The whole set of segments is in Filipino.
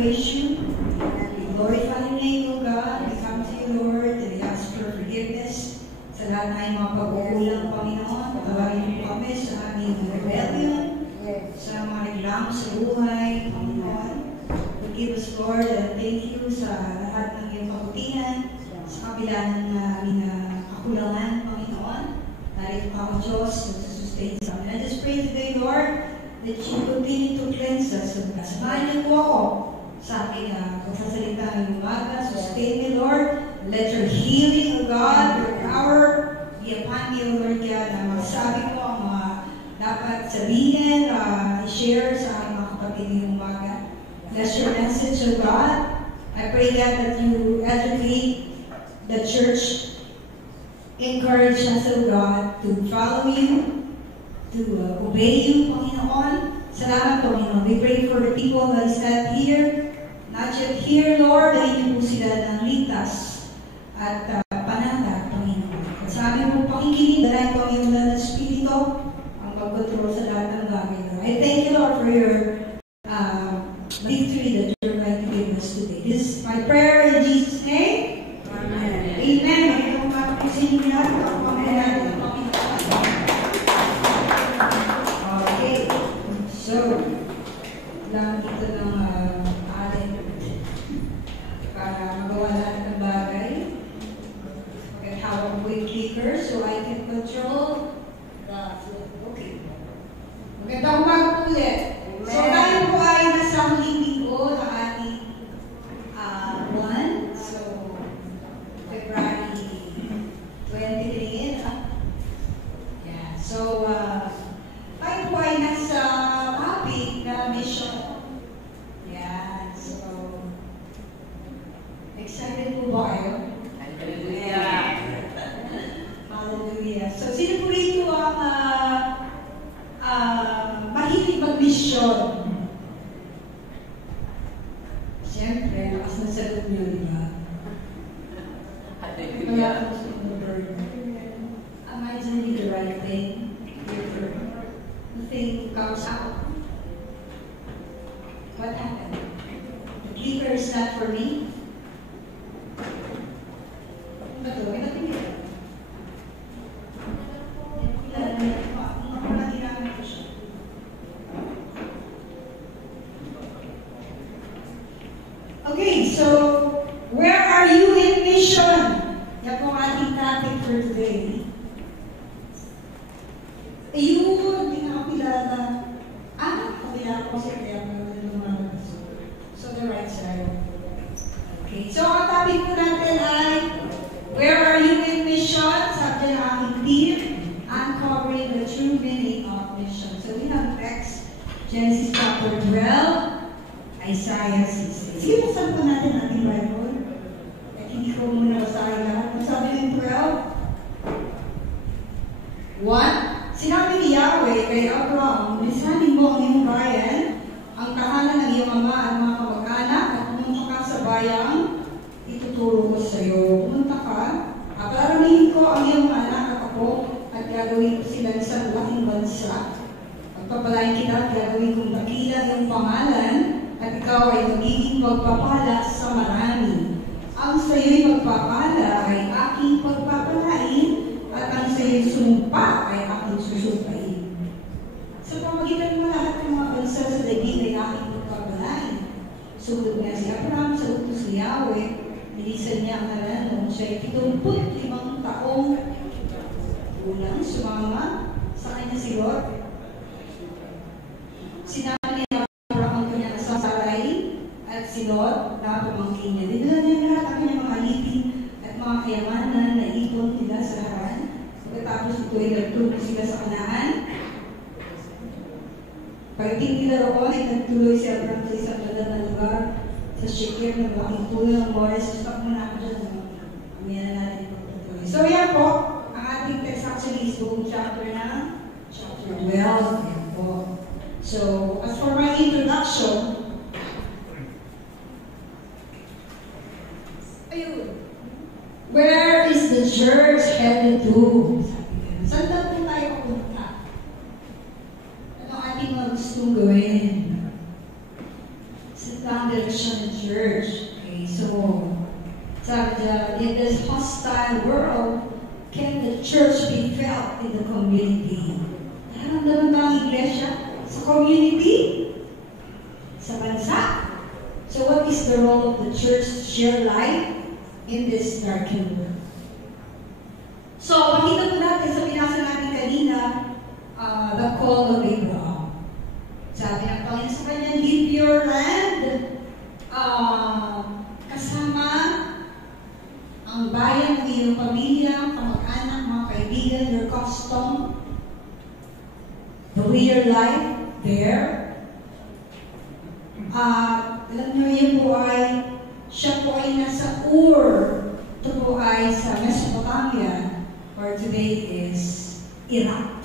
praise you. We glorify your name, O God. We come to you, Lord, and we ask for forgiveness sa lahat ng mga pagkukulang, Panginoon. Patawarin mo kami sa aming rebellion, sa mga reklamo sa buhay, Panginoon. Forgive us, Lord, and thank you sa lahat ng iyong kabutihan, sa kabila ng aming kakulangan, Panginoon. Narito ka, O Diyos, na sustain sa amin. I just pray today, Lord, that you continue to cleanse us. Samahan niyo po ako sa aking pagsasalita ng umaga. Sustain me, Lord. Let your healing, O God, your power be upon me, O Lord God, na magsabi ko ang mga dapat sabihin, i-share sa aking mga kapatid ng umaga. Bless your message, O God. I pray, God, that you educate the church, encourage us, O God, to follow you, to obey you, Panginoon. Salamat, Panginoon. We pray for the people that is not here, not yet here, Lord, na hindi po sila ng ligtas at panatag, Panginoon. At sa aming po pakikinig, dahil po ang iyong ng Espiritu ang mag-control sa lahat ng bagay. I thank you, Lord, for your victory that you're going to give us today. This is my prayer in Jesus' name. Amen. Amen. Mayroon pa po sa inyo lahat. So, lang dito ng alin para magawa lahat ng bagay. Hawak ko yung clicker so I can control the flow. Okay. Magandang umaga po ulit. So, tayo po ay nasa huling linggo ng ating buwan. So, February 23. Yeah. So, tayo po ay nasa mission. Yeah, so excited po ba kayo? Hallelujah. Hallelujah. So sino po rito ang mahilig mag-mission? Siyempre, lakas na sagot niyo, di ba? Hallelujah. Am I doing the right thing? Nothing comes out. What happened? The clicker is not for me. Okay, so where are you in mission? Yan po ang ating topic for today. Ayun, hindi na kapilala. Kapilala ko si Kaya. So the right side. Okay. So ang topic po natin ay where are you in mission? Sabi ng aking team, uncovering the true meaning of mission. So we have text, Genesis chapter 12, Isaiah 16. Sige, masabi po natin ating Bible. At hindi ko muna basahin lahat. Masabi yung 12. 1. Sinabi ni Yahweh kay Abraham, lisanin mo ang iyong bayan, ang tahanan ng iyong ama at mga kamag-anak at pumunta ka sa bayang ituturo ko sa iyo. Pumunta ka, paramihin ko ang iyong anak at ako at gagawin ko sila isang laking bansa. Pagpapalain kita at gagawin kong dakila iyong pangalan at ikaw ay magiging pagpapala sa marami. Ang sa iyo'y magpapala ay aking pagpapalain at ang sa iyo'y sumpa ay aking susumpain. Sa pamagitan mo lahat ng mga bansa sa daigdig ay aking pagpapalain. Sugod nga si Abraham sa utos ni Yahweh, nilisan niya ang halanon, siya'y 75 taong unang sumama sa kanya si Lot. Sinabi niya Abraham ang kanyang asang Sarai at si Lot na pamangkin niya. Dinala niya lahat ang kanyang mga alipin at mga kayamanan na ipon nila sa Haran. Pagkatapos ito ay nagtuloy sila sa Kanaan. Pagdating nila roon ay nagtuloy si Abraham sa isang balat na lugar sa Sheker ng laking puno ng Mores. Stop muna ako dyan. Mamaya na natin pagpatuloy. So yan po, ang ating text actually is buong chapter na chapter 12. Yan po. So, as for my introduction, ayun, where is the church headed to? Saan na po tayo pupunta? Ano ating mga gustong gawin? Sa founded siya ng church. Okay, so, sabi niya, in this hostile world, can the church be felt in the community? Naramdaman ba ang iglesia sa community? Sa bansa? So what is the role of the church to share light in this darkened world? So, makita po natin sa binasa natin kanina, the call of Abraham. Sabi ng Panginoon sa kanya, leave your land, kasama ang bayan ng iyong pamilya, kamag-anak, mga kaibigan, your custom, the way your life there. Alam nyo, yun po ay, siya po ay nasa Ur. Ito po ay sa Mesopotamia, or today is Iraq.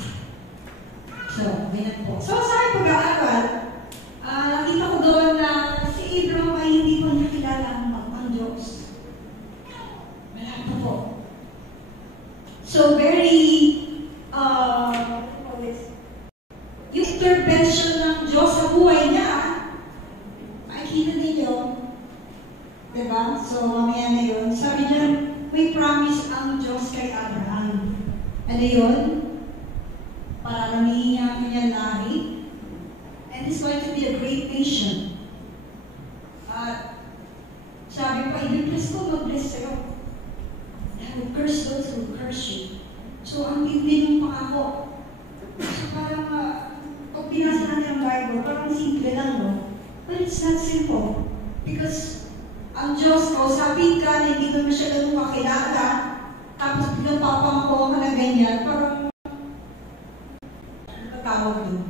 So, ganyan po. So, sa aking pag-aaral, nakita ko doon na si Abraham ay hindi po niya kilala ang Diyos. Wala pa po. So, yung intervention ng Diyos sa buhay niya, makikita ninyo, diba? So, mamaya na yun. Sabi niya, may promise ang Diyos kay Abraham. Ano yun? Pararamihin niya ang kanyang lahi. And he's going to be a great nation. At sabi pa, i-bless ko, mag-bless sa'yo. I will curse those who curse you. So, ang bigli ng pangako. So, parang, pag binasa natin ang Bible, parang simple lang, no? But it's not simple. Because, ang Diyos, kausapin ka na hindi ko na siya ganun makilala, tapos pinapapangako ka na ganyan, parang, tawag doon.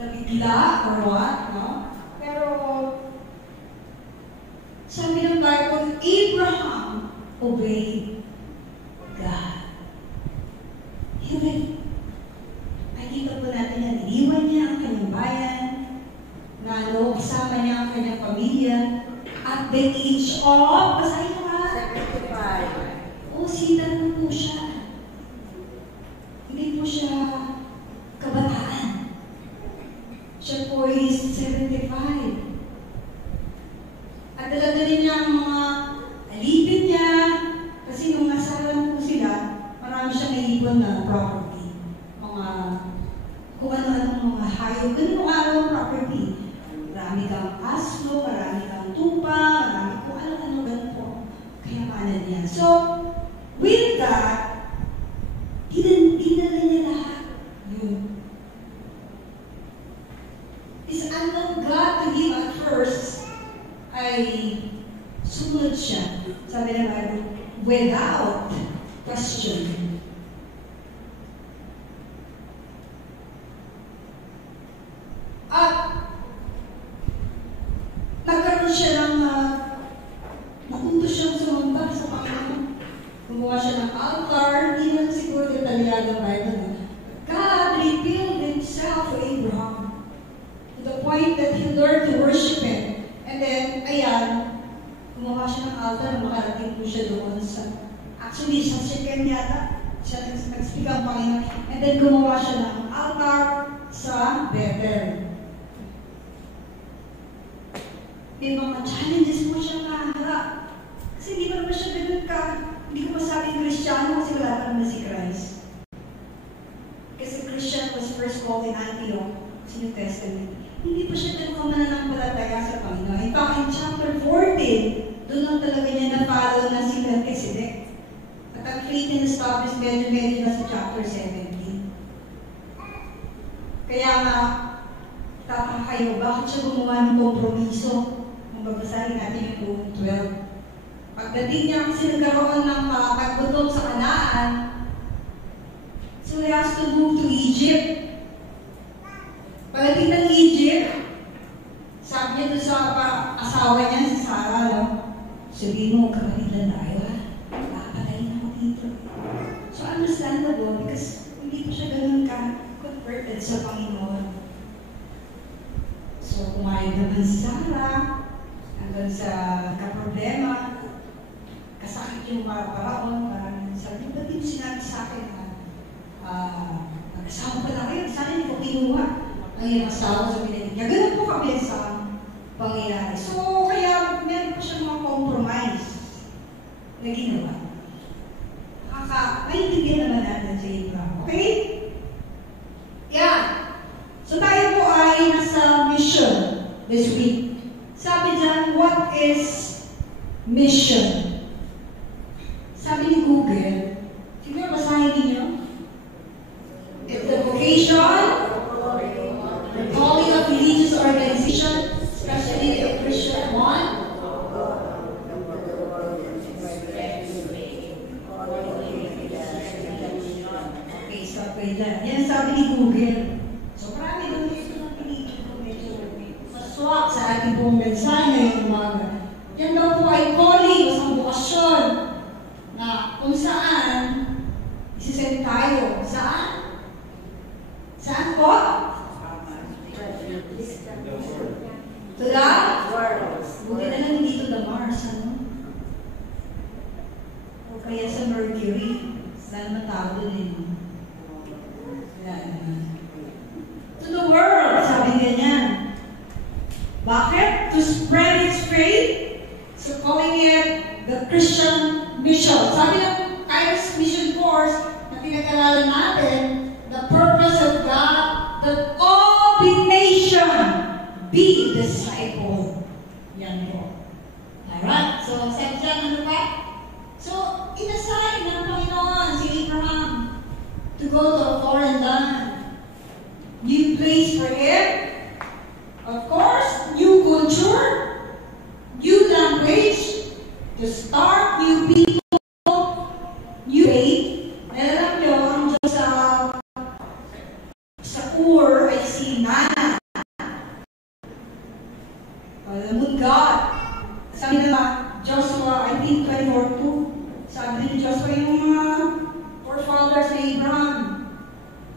Nabigla or what, no? Pero, sabi ng Bible, Abraham obeyed God. Hindi. Nakikita po natin na iniwan niya ang kanyang bayan, na kasama niya ang kanyang pamilya, at the age of, basahin mo nga, 75. O, sila na po siya. Hindi po siya kabataan. Siya po is 75. At dala-dalin niya ang mga alipin niya, kasi nung nasalan po sila, marami siyang naibon na property. Mga, kung ano-anong mga hayop, ganun ang araw property. Marami kang aslo, marami kang tupa, marami kung ano-ano ganun po. Kayamanan niya. So, with that, dinala niya lahat. Yun. Is unknown God to him at first, ay sumunod siya. Sabi ng Bible, without question. At nagkaroon siya ng nakuntos siyang sumunta sa Panginoon. Gumawa siya ng altar, hindi na siguro detalyado ang Bible. God revealed himself to Abraham to the point that he learned to worship him. And then, ayan, gumawa siya ng altar na makarating po siya doon sa, actually, sa second yata, siya nag-speak ang Panginoon. And then, gumawa siya ng altar sa Bethel. May mga challenges mo siya kaharap. Kasi hindi pa naman siya ganun ka. Hindi ko masabing Kristiyano kasi wala pa naman si Christ. Kasi Christian was first called in Antioch sa New Testament. Hindi pa siya ganun mananampalataya sa Panginoon. In fact, in chapter 14, doon lang talaga niya na-follow na si Melchizedek. At ang faith and established medyo na sa chapter 17. Kaya nga, tataka kayo, bakit siya gumawa ng kompromiso? Babasahin natin yung 12. Pagdating niya kasi nagkaroon ng pagbutok sa Kanaan, so he has to move to Egypt. Pagdating ng Egypt, sabi niya doon sa asawa niya, si Sarah, no? Sabihin mo, kapatid lang tayo, ha? Nakapatayin ako dito. So understandable because hindi pa siya ganun ka-converted sa Panginoon. So kumayag naman si Sarah, hanggang sa kaproblema, kasakit yung paraon, parang sabi, ba't di mo sinabi sa akin na nag-asawa pa lang kayo, sana hindi ko kinuha ang iyong asawa sa pinagin niya. Ganun po kami sa pangyayari. So, kaya meron pa siyang mga compromise na ginawa. Maintindihan naman natin si Abraham. Okay? Yan. So, tayo po ay nasa mission this week. Sabi dyan, what is mission? Sabi ni Google, siguro basahin niyo. It's the vocation, the calling of religious organization, especially the Christian one. Okay, stop kayo dyan. Yan sabi ni Google. So, marami doon gusto ng pinigil ko medyo maswak sa ating buong mensahe ngayong umaga. Yan daw po ay calling o isang bukasyon na kung saan isisend tayo. Saan? Saan po? To the world. Buti na lang dito the Mars, ano? O kaya sa Mercury. Wala naman tao dun eh. Wala naman. To the world, sabi ganyan. Bakit? To spread its faith. So calling it the Christian mission. Sabi ng Kairos Mission Course na pinag-aralan natin, the purpose of God that all the nation be disciple. Yan po. Alright? So, sabi dyan, ano ba? So, inasign ng Panginoon si Abraham to go to a foreign land. New place for him. Of course, new culture, new language, to start new people, new faith. Alam nyo, ang Diyos sa Ur ay si Nana. The moon God. Sabi nila, Joshua, I think 24:2. Sabi ni Joshua yung mga forefathers ni Abraham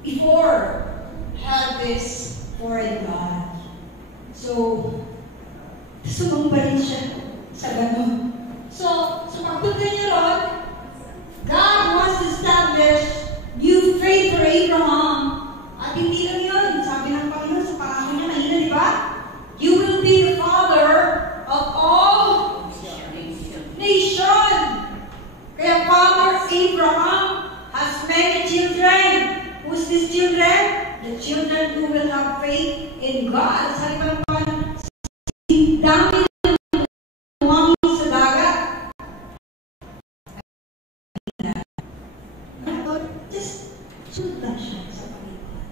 before had this foreign God. So, sumambalin siya sa ganun. So pagpunta niyo ron, God wants to establish new faith for Abraham. At hindi lang yun. Sabi ng Panginoon sa pangako niya kanina, di ba? You will be the father of all nation. Kaya Father Abraham has many children. Who's these children? The children who will have faith in God. Sabi pa ng Panginoon, dami ng umangin sa dagat. Just sundan siya sa Panginoon.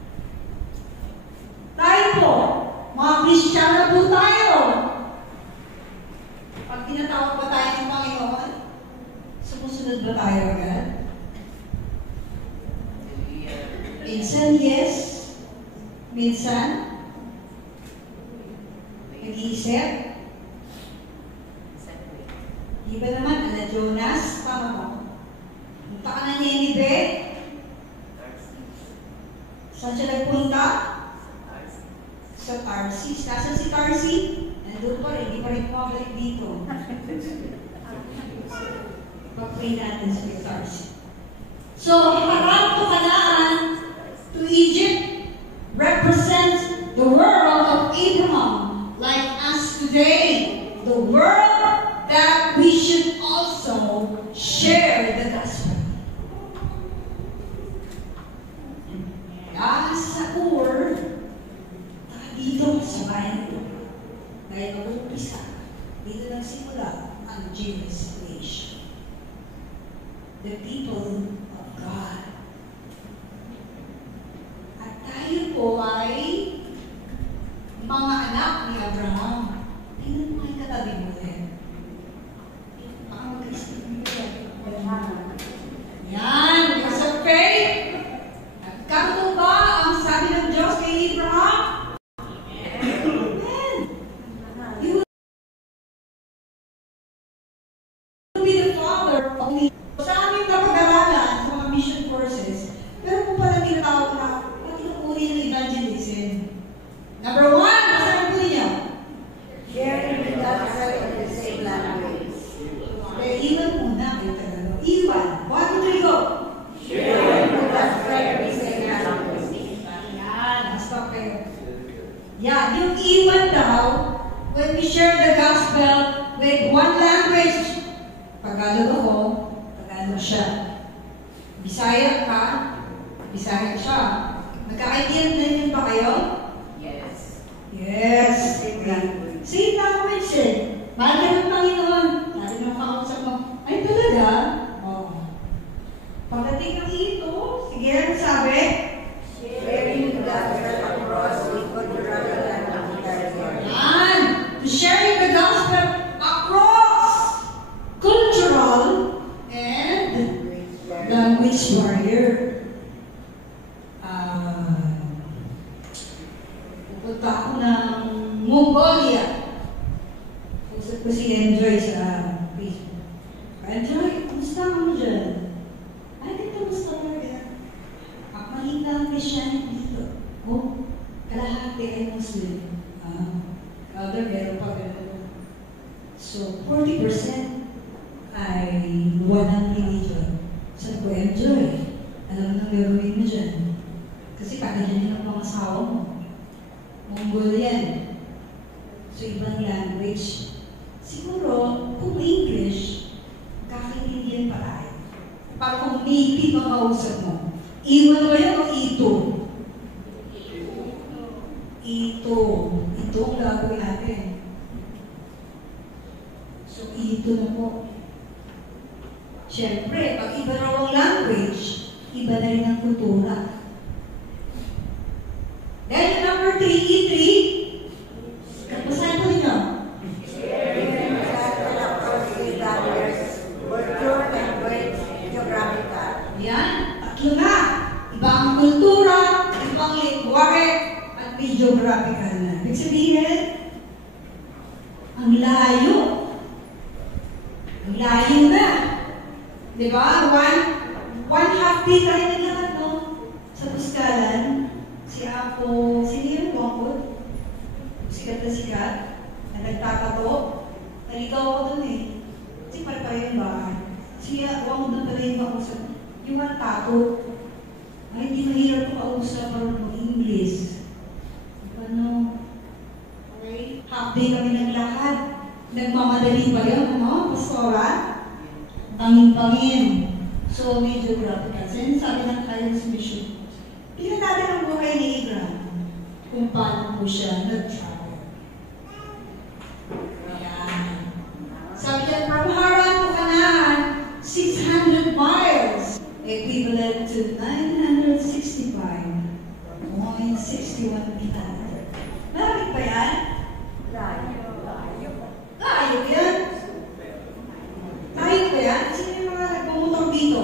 Tayo po, mga Kristiyano po tayo. Pag tinatawag ba tayo ng Panginoon, sumusunod ba tayo agad? Minsan yes, minsan nag-iisip. Iba naman, ala Jonas, tama ba? Punta ka na Ninive. Saan siya nagpunta? Sa Tarsis. Nasaan si Tarsis? Nandun pa rin, hindi pa rin pumabalik dito. Pag-pray natin sa Tarsis. So, harap to Canaan, to Egypt, represents the world of Abraham, like us today. The world that we should also share the gospel. Sa Ur, dito sa bayan ito. Dahil mag-umpisa, dito nagsimula ang Jewish nation. The people of God. At tayo po ay mga anak ni Abraham. Tingnan mo kayo katabi mo rin. Baka mag-isip mo yan. Yan, because of faith. Nagkaroon ba ang sabi ng Diyos kay Abraham? Amen. You will be the father of me. Sa aming napag-aralan sa mga mission courses, pero kung pala tinatawag na patinukuri ng evangelism. Number 1, masabi po niya, we share the gospel with one language. Tagalog ako, Tagalog siya. Bisaya ka, Bisaya siya. Magkakaintindihan na yun ba kayo? Yes. Yes. Same language eh. Mahal ka ng Panginoon. Sabi ng kausap mo, ay talaga? Oo. Pagdating ng ito, sige lang sabi, Sharing the gospel across cultural and cultural. yan. To sharing the gospel across cultural and language barrier. Pupunta ako ng Mongolia. Usap ko si Enjoy sa Facebook. Enjoy, kumusta mo dyan? Ay, kumusta mo dyan? Makita ang Christianity dito. Oh, kalahati ay Muslim. Other meron pa gano'n. So, 40% ay walang religion. Saan ko enjoy? Alam mo nang gagawin mo dyan. Kasi kakainin ang pangasawa mo. Mongolian. So, ibang language. Siguro, kung English, kakaintindihan pa tayo. Para kung native ang kausap mo, iwan ba yun o ito? Ito. Ito ang gagawin natin. So, ito na po. Siyempre, pag iba raw ang language, iba na rin ang kultura. Then, number 3, E3. Basahin ko ninyo. Sharing the gospel across barriers, culture, language, geographical. Yan. Tatlo na. Ibang kultura, ibang lingwahe, at may geographical na. Ibig sabihin, ang layo. Ang layo na. Diba? One half day tayo naglahat, no? Sa Puskalan. Si Apo, sino yung bangkod? Sikat na sikat. Na nagtatato. Nalito ako dun eh. Kasi pare-pare yung bahay. Siya, huwag mo doon pala yung kausap. Yung mga tato. Ay, hindi mahirap ko kausap para mag-English. Ano? Okay? Half day kami naglakad. Nagmamadali ba yun? Ano? Pastora? Pangin-pangin. So, medyo graphical. Sabi ng kaya sa mission. Tingnan natin ang buhay ni Abraham. Kung paano po siya nag-travel. Ayan. Sabi niya, from Haran to Canaan, 600 miles. Equivalent to 965.61 kilometers. Maraming pa yan? Layo yan? Layo ba yan? Sino yung mga nagpamotor dito?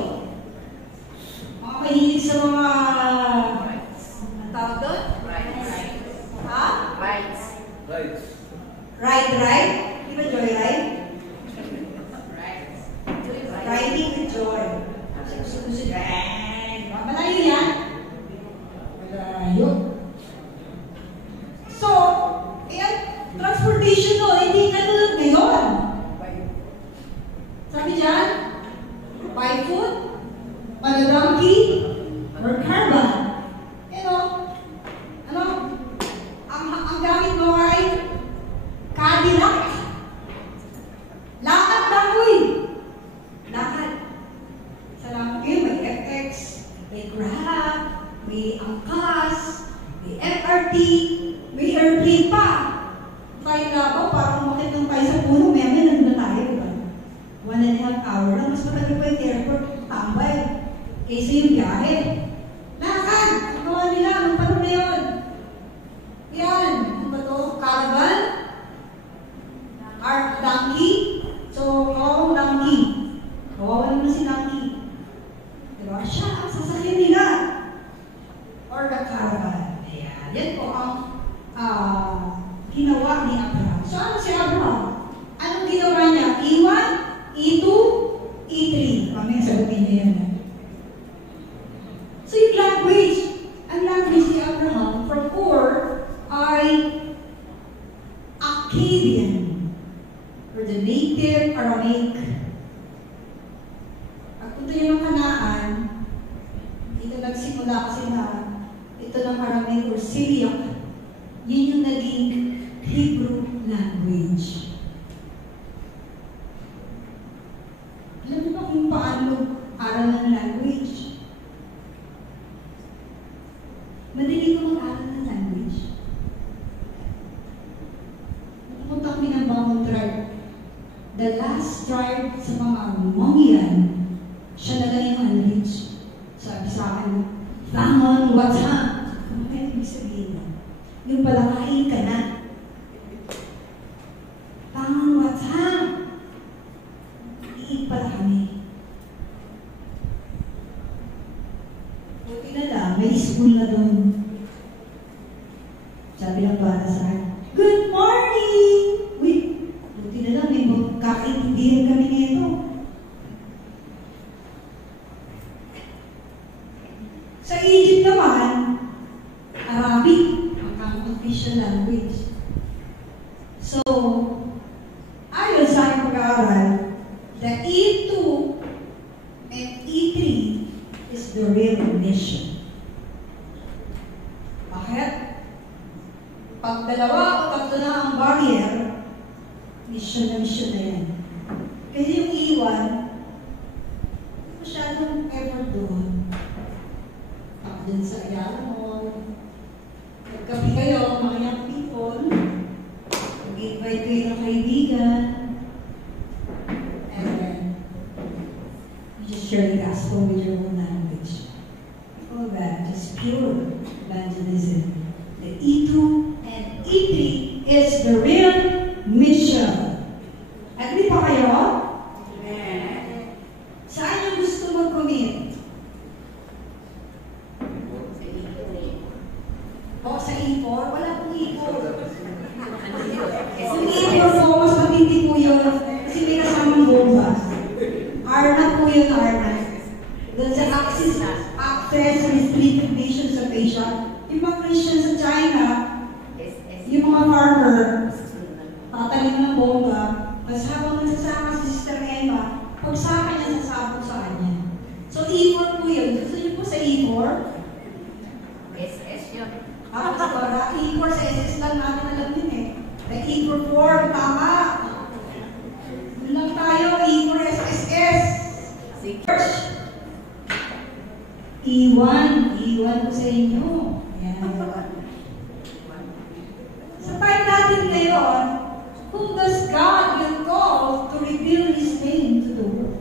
Mga mahilig sa mga... Ang tawag doon? Ha? Ride? Di ba joyride? Riding with joy. Gusto malayo yan? Malayo. So, transportation no, hindi katulad ngayon. Sabi dyan, by foot, by donkey, or caravan. Ang gamit mo ay Cadillac. Lakad lang ko eh. Lakad. Salamat kayo, may FX, may Grab, may Angkas, may FRT, may airplane pa. Tayo labaw, parang umakit ng tayo sa puno, may nandun na tayo, diba? 1.5 hour lang, mas matagal pa yung airport, tambay. Kaysa yung biyahe. Lakad! Ang gawa nila, anong panong na yun? Yan, ano ba to? Caravan? Art donkey? So, donkey. Kawawa naman si donkey. Diba? Siya ang sasakyan nila. Or the caravan. Ayan. Yan po ang ginawa ni Abraham. So, ano si Abraham? Anong ginawa niya? E1, E2, E3. Mamaya sagutin niya yan. So, yung language. Ang language ni Abraham from Ur ay Akkadian or the native Aramaic. Pagpunta niya ng Kanaan, ito nagsimula kasi na ito ng Aramaic or Syriac, yun yung naging Hebrew language. Alam mo ba kung paano aral ng language? Madali ko mag-aral ng language. Pupunta kami ng Bawang tribe. The last tribe sa mga Mongolian, siya na lang yung unreached. Sabi sa akin, Famon, what's up? Ano kaya ibig sabihin mo? Yung pala kain ka na. Famon, what's up? Iit pala kami. Buti na lang, may school na doon. Sabi ng bata sa akin, Good morning! Wait, buti na lang, may magkakaintindihan kami nito. Sa Egypt naman, Arabic ang official language. So, ayon sa aking pag-aaral, the E2 and E3 is the real mission. Bakit? Pag dalawa o tatlo na ang barrier, mission na yan. Kasi yung iwan, masyadong effort doon. Ako dyan sa Ayala Mall, magkapi kayo, mga young people, mag-invite kayo ng kaibigan, and then, you just share the gospel with your own language. All that, just pure evangelism. The E2 and E3 is the real mission. Agree pa kayo? Amen. Saan yung gusto mag-commit? O sa E4? Wala pong E4. Yung E4 po, mas matindi po yun. Kasi may kasamang bomba. Arna po yun, Arna. Doon sa access restricted nations of Asia. Yung mga Christian sa China, yung mga farmer, tatalim ng bomba, tapos habang nagsasama si Sister Emma, pagsaka niya sasabog sa kanya. So, E4 po yun. Gusto niyo po sa E4? SS yun. Para E4 sa SS lang natin alam yun eh. The E4 form, tama. Doon lang tayo, E4 SSS. Church. E1 ko sa inyo. Ayan. Sa time natin ngayon, who does God will call to reveal His name to the world?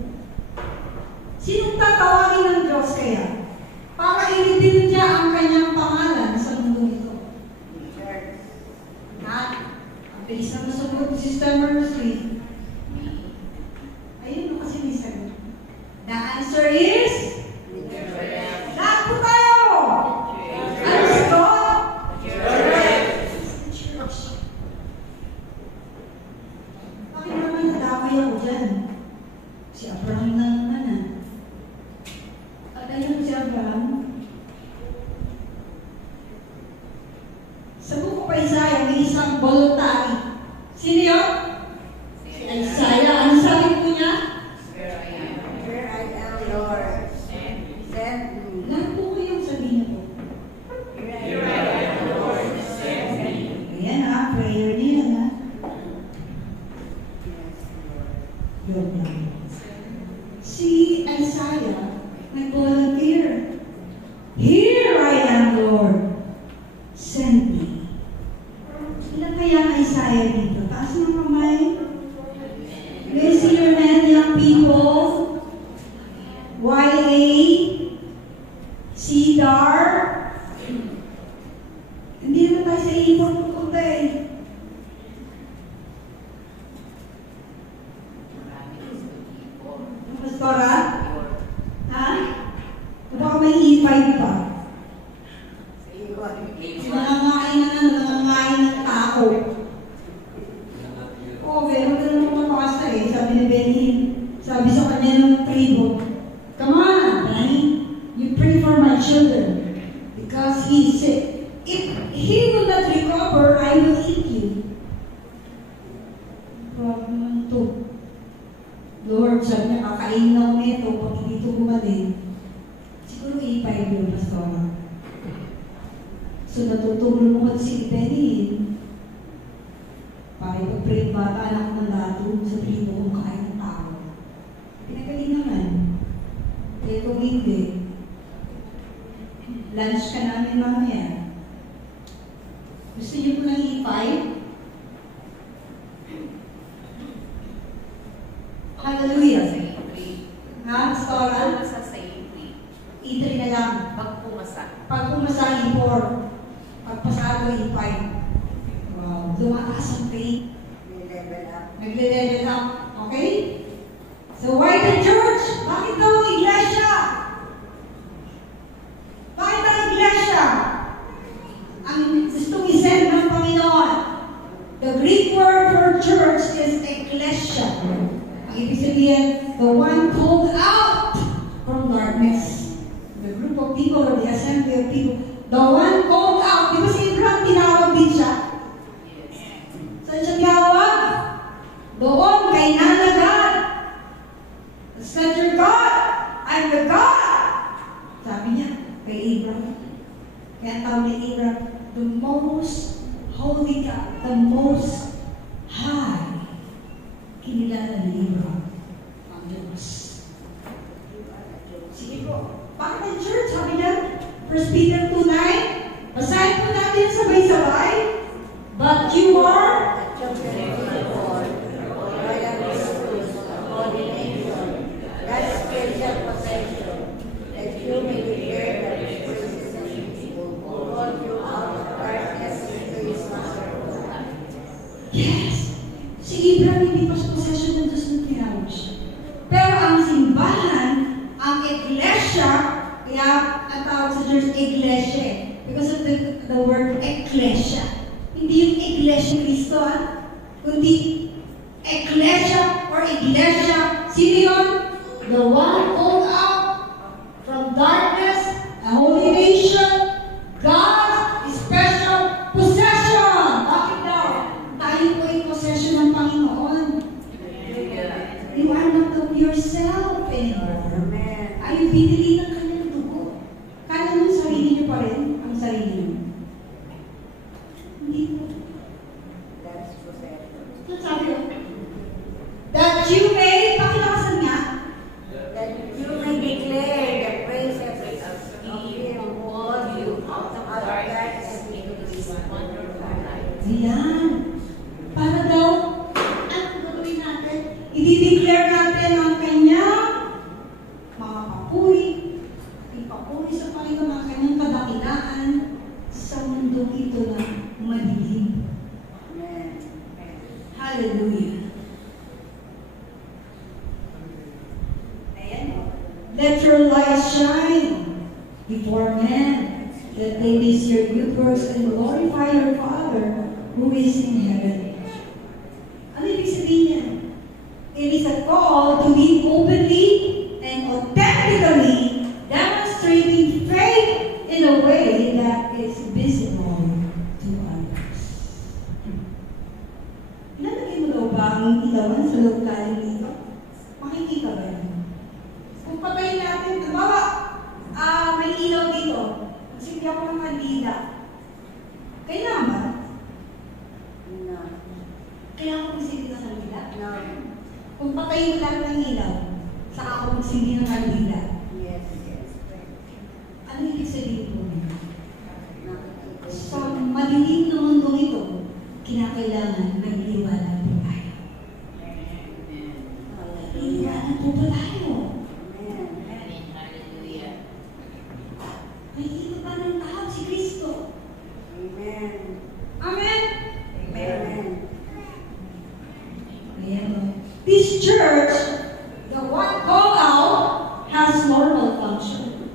Sinong tatawagin ng Diyos kaya? Para i-reveal niya ang kanyang pangalan sa mundo ito. At, ang bilis na masagot, Sister Mercy. Ayun, kasi may sagot. The answer is, lahat po tayo! Ano si God? The church. Bakit naman nadamay ako dyan? Si Abraham na naman ah. At ayun si Abraham. Sa buko pa Isaiah, may isang voluntary. Sino yun? Si Isaiah. Ano sabi po niya? Here I am, Lord. Send me. Lahat po kayong sabihin niyo po. Here I am, Lord. Send me. Ayan ha, prayer niya ha. Yes, Lord. Yun lang. Si Isaiah, nag-volunteer. Here I am, Lord. Send me. Ilan kaya ang Isaiah dito? Taas ng kamay. Raise your hand, young people. YA, CDAR. Hindi naman tayo sa ipon pupunta eh. Pastora? Ha? Baka may E5 pa. Sa iwan. Nangangain na nangangain ng tao. Oo, pero ganun mo mapakasta eh. Sabi ni Benny, sabi sa kanya ng tribo, Come on, Benny, you pray for my children because he's sick. If he will not recover, I will eat you. Problem to. Lord, sabi niya, kakain na ako nito pag hindi ito gumaling. Siguro E5 yun, Pastora. So natutulong mo kasi si Benny. Para naman. Eh kung hindi, lunch ka namin mamaya. Gusto niyo po lang i-five? Hallelujah. Ha? Storal? Sa safety. I3 na lang. Pagpumasa. Pag pumasa, i4. Pag pasado, i5. Wow. Lumataas ang faith. Nagle-level up. Okay? So why the church? Bakit daw ang iglesia? Bakit ang iglesia? Ang gustong isend ng Panginoon. The Greek word for church is ecclesia. Ang ibig sabihin, the one called out from darkness. The group of people or the assembly of people. The one called out. Di ba si Abraham tinawag din siya? Saan siya tinawag? Doon kay Nana God. Said your God, I'm your God. Sabi niya kay Abraham. Kaya tawag ni Abraham, the most holy God, the most high. Kinilala ni Abraham ang Diyos. Sige po. Bakit ang church? Sabi niya, 1 Peter 2:9. Basahin po natin sabay-sabay. But you are yes. Si Abraham hindi pa sa possession ng Diyos na tinawag siya. Pero ang simbahan, ang iglesia, kaya ang tawag sa church, iglesia. Because of the word ecclesia. Hindi yung iglesia Cristo, kundi ecclesia or iglesia. Sino yun? The one called out from darkness, a holy nation, God's special possession. Bakit daw? Tayo po ay possession ng Panginoon. You are not of yourself anymore. Ay binili ng kanyang dugo. Kaya nung sarili niyo pa rin ang sarili niyo. Hindi po. Ano sabi ko? That you may, pakilakasan nga. That you may declare the praises of Him who called you out of darkness into His wonderful light. Ayan. Para daw, ano gagawin natin? I-declare natin ang kanyang mga papuri, ipapuri sa Panginoon ang kanyang kadakilaan sa mundong ito na madilim. Hallelujah. Ayan o. Let your light shine before men, that they may see your good works and glorify your Father who is in heaven. Ano ibig sabihin niya? It is a call to live openly and authentically, demonstrating faith in a way that is visible to others. Ilalagay mo daw ba ang ilawan sa loob lalim nito? Makikita ba yun? Kung patayin natin, diba, may ilaw dito. Sige ako ng kandila. Kailangan ba? No. Kailangan ko magsindi ng kandila? No. Kung patayin mo lang ng ilaw, saka ako magsindi ng kandila. Yes, yes. Ano ibig sabihin po niya? Nakikita. Sa madilim na mundong ito, kinakailangan nagliliwanag po tayo. Nagliliwanag po ba tayo? Nakikita pa ng tao si Kristo. Amen. Amen? Amen. Ayan o. This church, the one called out, has normal function.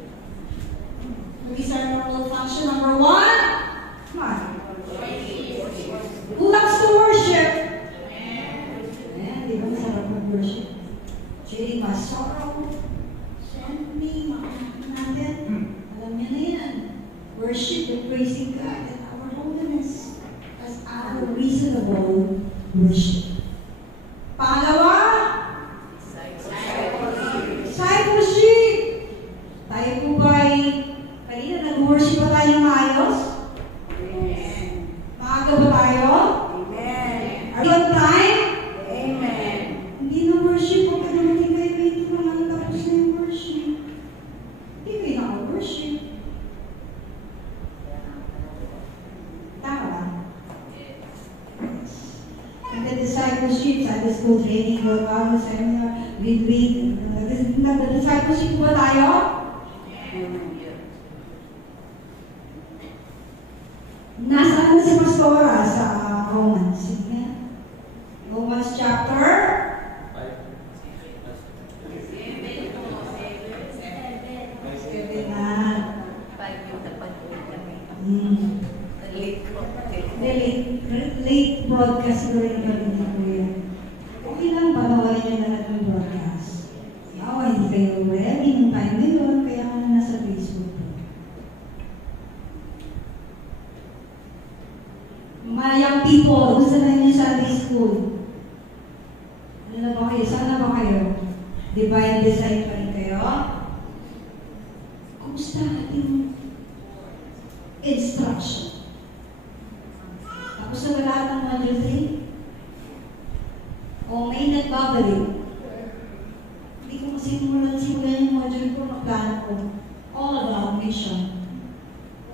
What is our normal function? Number one, come on. Who loves to worship? Ayan, di ba masarap mag-worship? Sharing my sorrow, send me, mga natin. Alam niya na yan. Worship and praising God and our holiness as our reasonable worship. Pangalawa, discipleship. Tayo po ba'y kanina nag-worship ba tayo ng maayos? Amen. Maaga ba tayo? Amen. Are you on time? Amen. Hindi na worship. Huwag ka naman kayo ito mga Sunday school training, Bible seminar, read. Nag-discipleship ba tayo? Nasaan na si Pastora sa Romans? Sige. Romans chapter 7 na. Late broadcast ko rin kami dito yan. Okay lang ba nawalan yung lahat ng broadcast? Hindi kayo ready nung time na yun, kaya nga nasa Facebook po. Mayang people, gusto na niyo Sunday school. Ano na ba kayo? Saan na ba kayo? Divine design pa rin kayo? Kumusta ating instruction? Tapos na ba lahat ng module 3? O may nagbabalik? Hindi ko simulan yung module ko, plano ko. All about mission.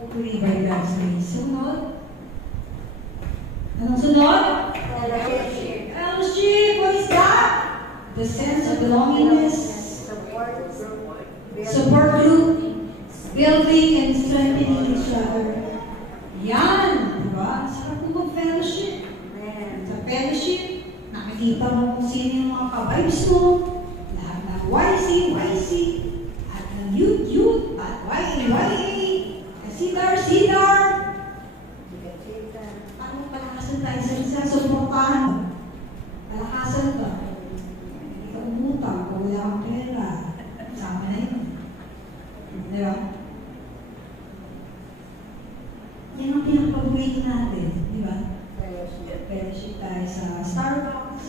Hopefully by God's grace. Sunod? Anong sunod? Fellowship. What is that? The sense of belongingness, support group, building and strengthening each other. Yan, diba? Sarap po mag-fellowship. Sa fellowship, nakikita mo kung sino yung mga ka-vibes mo, lahat ng YC, at ng youth, at YA, Cedar. Ano palakasan tayo sa isa? Suportahan mo. Palakasan ba? Hindi ka umutang, kung wala kang pera. Sama na yun. Diba? Yan ang pinakapaborito natin, di ba? Fellowship tayo sa Starbucks,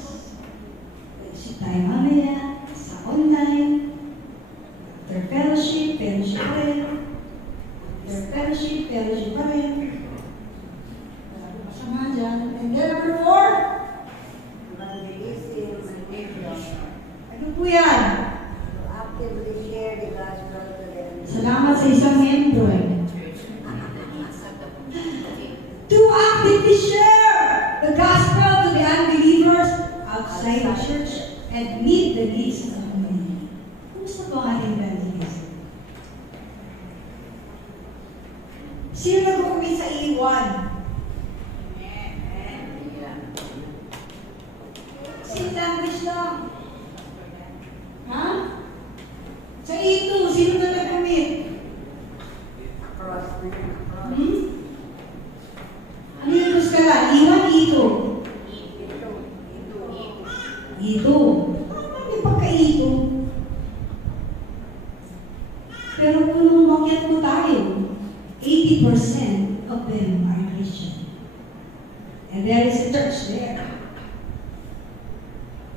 fellowship tayo mamaya, sa online, after fellowship pa rin, after fellowship pa rin. Wala ko masama dyan. And then number 4, ano po yan? Salamat sa isang membro. To actively share the gospel to the unbelievers outside the church and meet the needs of the community. Kumusta po ang ating evangelism? Sino nag-commit sa E1? Sing language lang. Ha? Sa E2, sino na nag-commit? Ano yung gusto ka lang? E1, E2? E2. May pagka-E2. Pero kung lumakyat mo tayo, 80% of them are Christian. And there is a church there.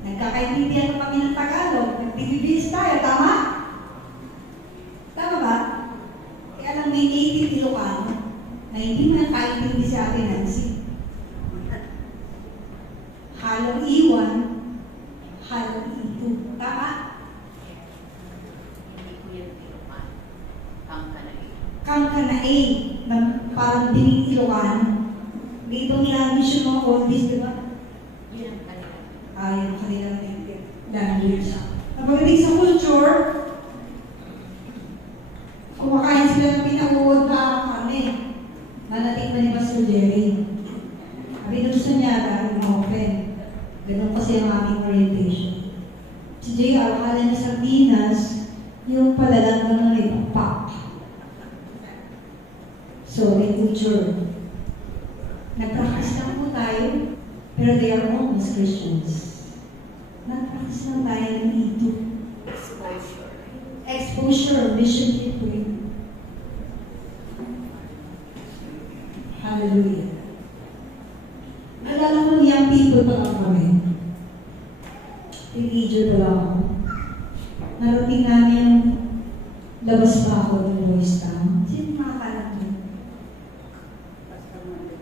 Nagkakaintindihan kami ng Tagalog. Nagbibigis tayo, tama? Tama ba? Kaya lang may native Ilocano na hindi mo nakaintindi si Ate Nancy. Halong E1, halong E2. Tama? Kangkanae, na parang dinig Ilocano. May ibang language yung mga oldies, di ba? Yung kanilang native language. Napagaling sa culture, kumakain sila ng pinag-uod na kami. Manatikman ni Pastor Jerry. Sabi gusto niya na open. Ganun kasi ang aming orientation. Si Jay, akala niya sa Pinas, yung palalang na may papak. So, may culture. Nag-practice lang po tayo, pero they are almost Christians. Nag-practice lang tayo ng E2. Exposure, mission trip. Hallelujah. Nalala ko young people pa lang kami. Teenager pa lang ako. Narating namin yung labas pa ako ng Boys Town. Sino makakalat mo?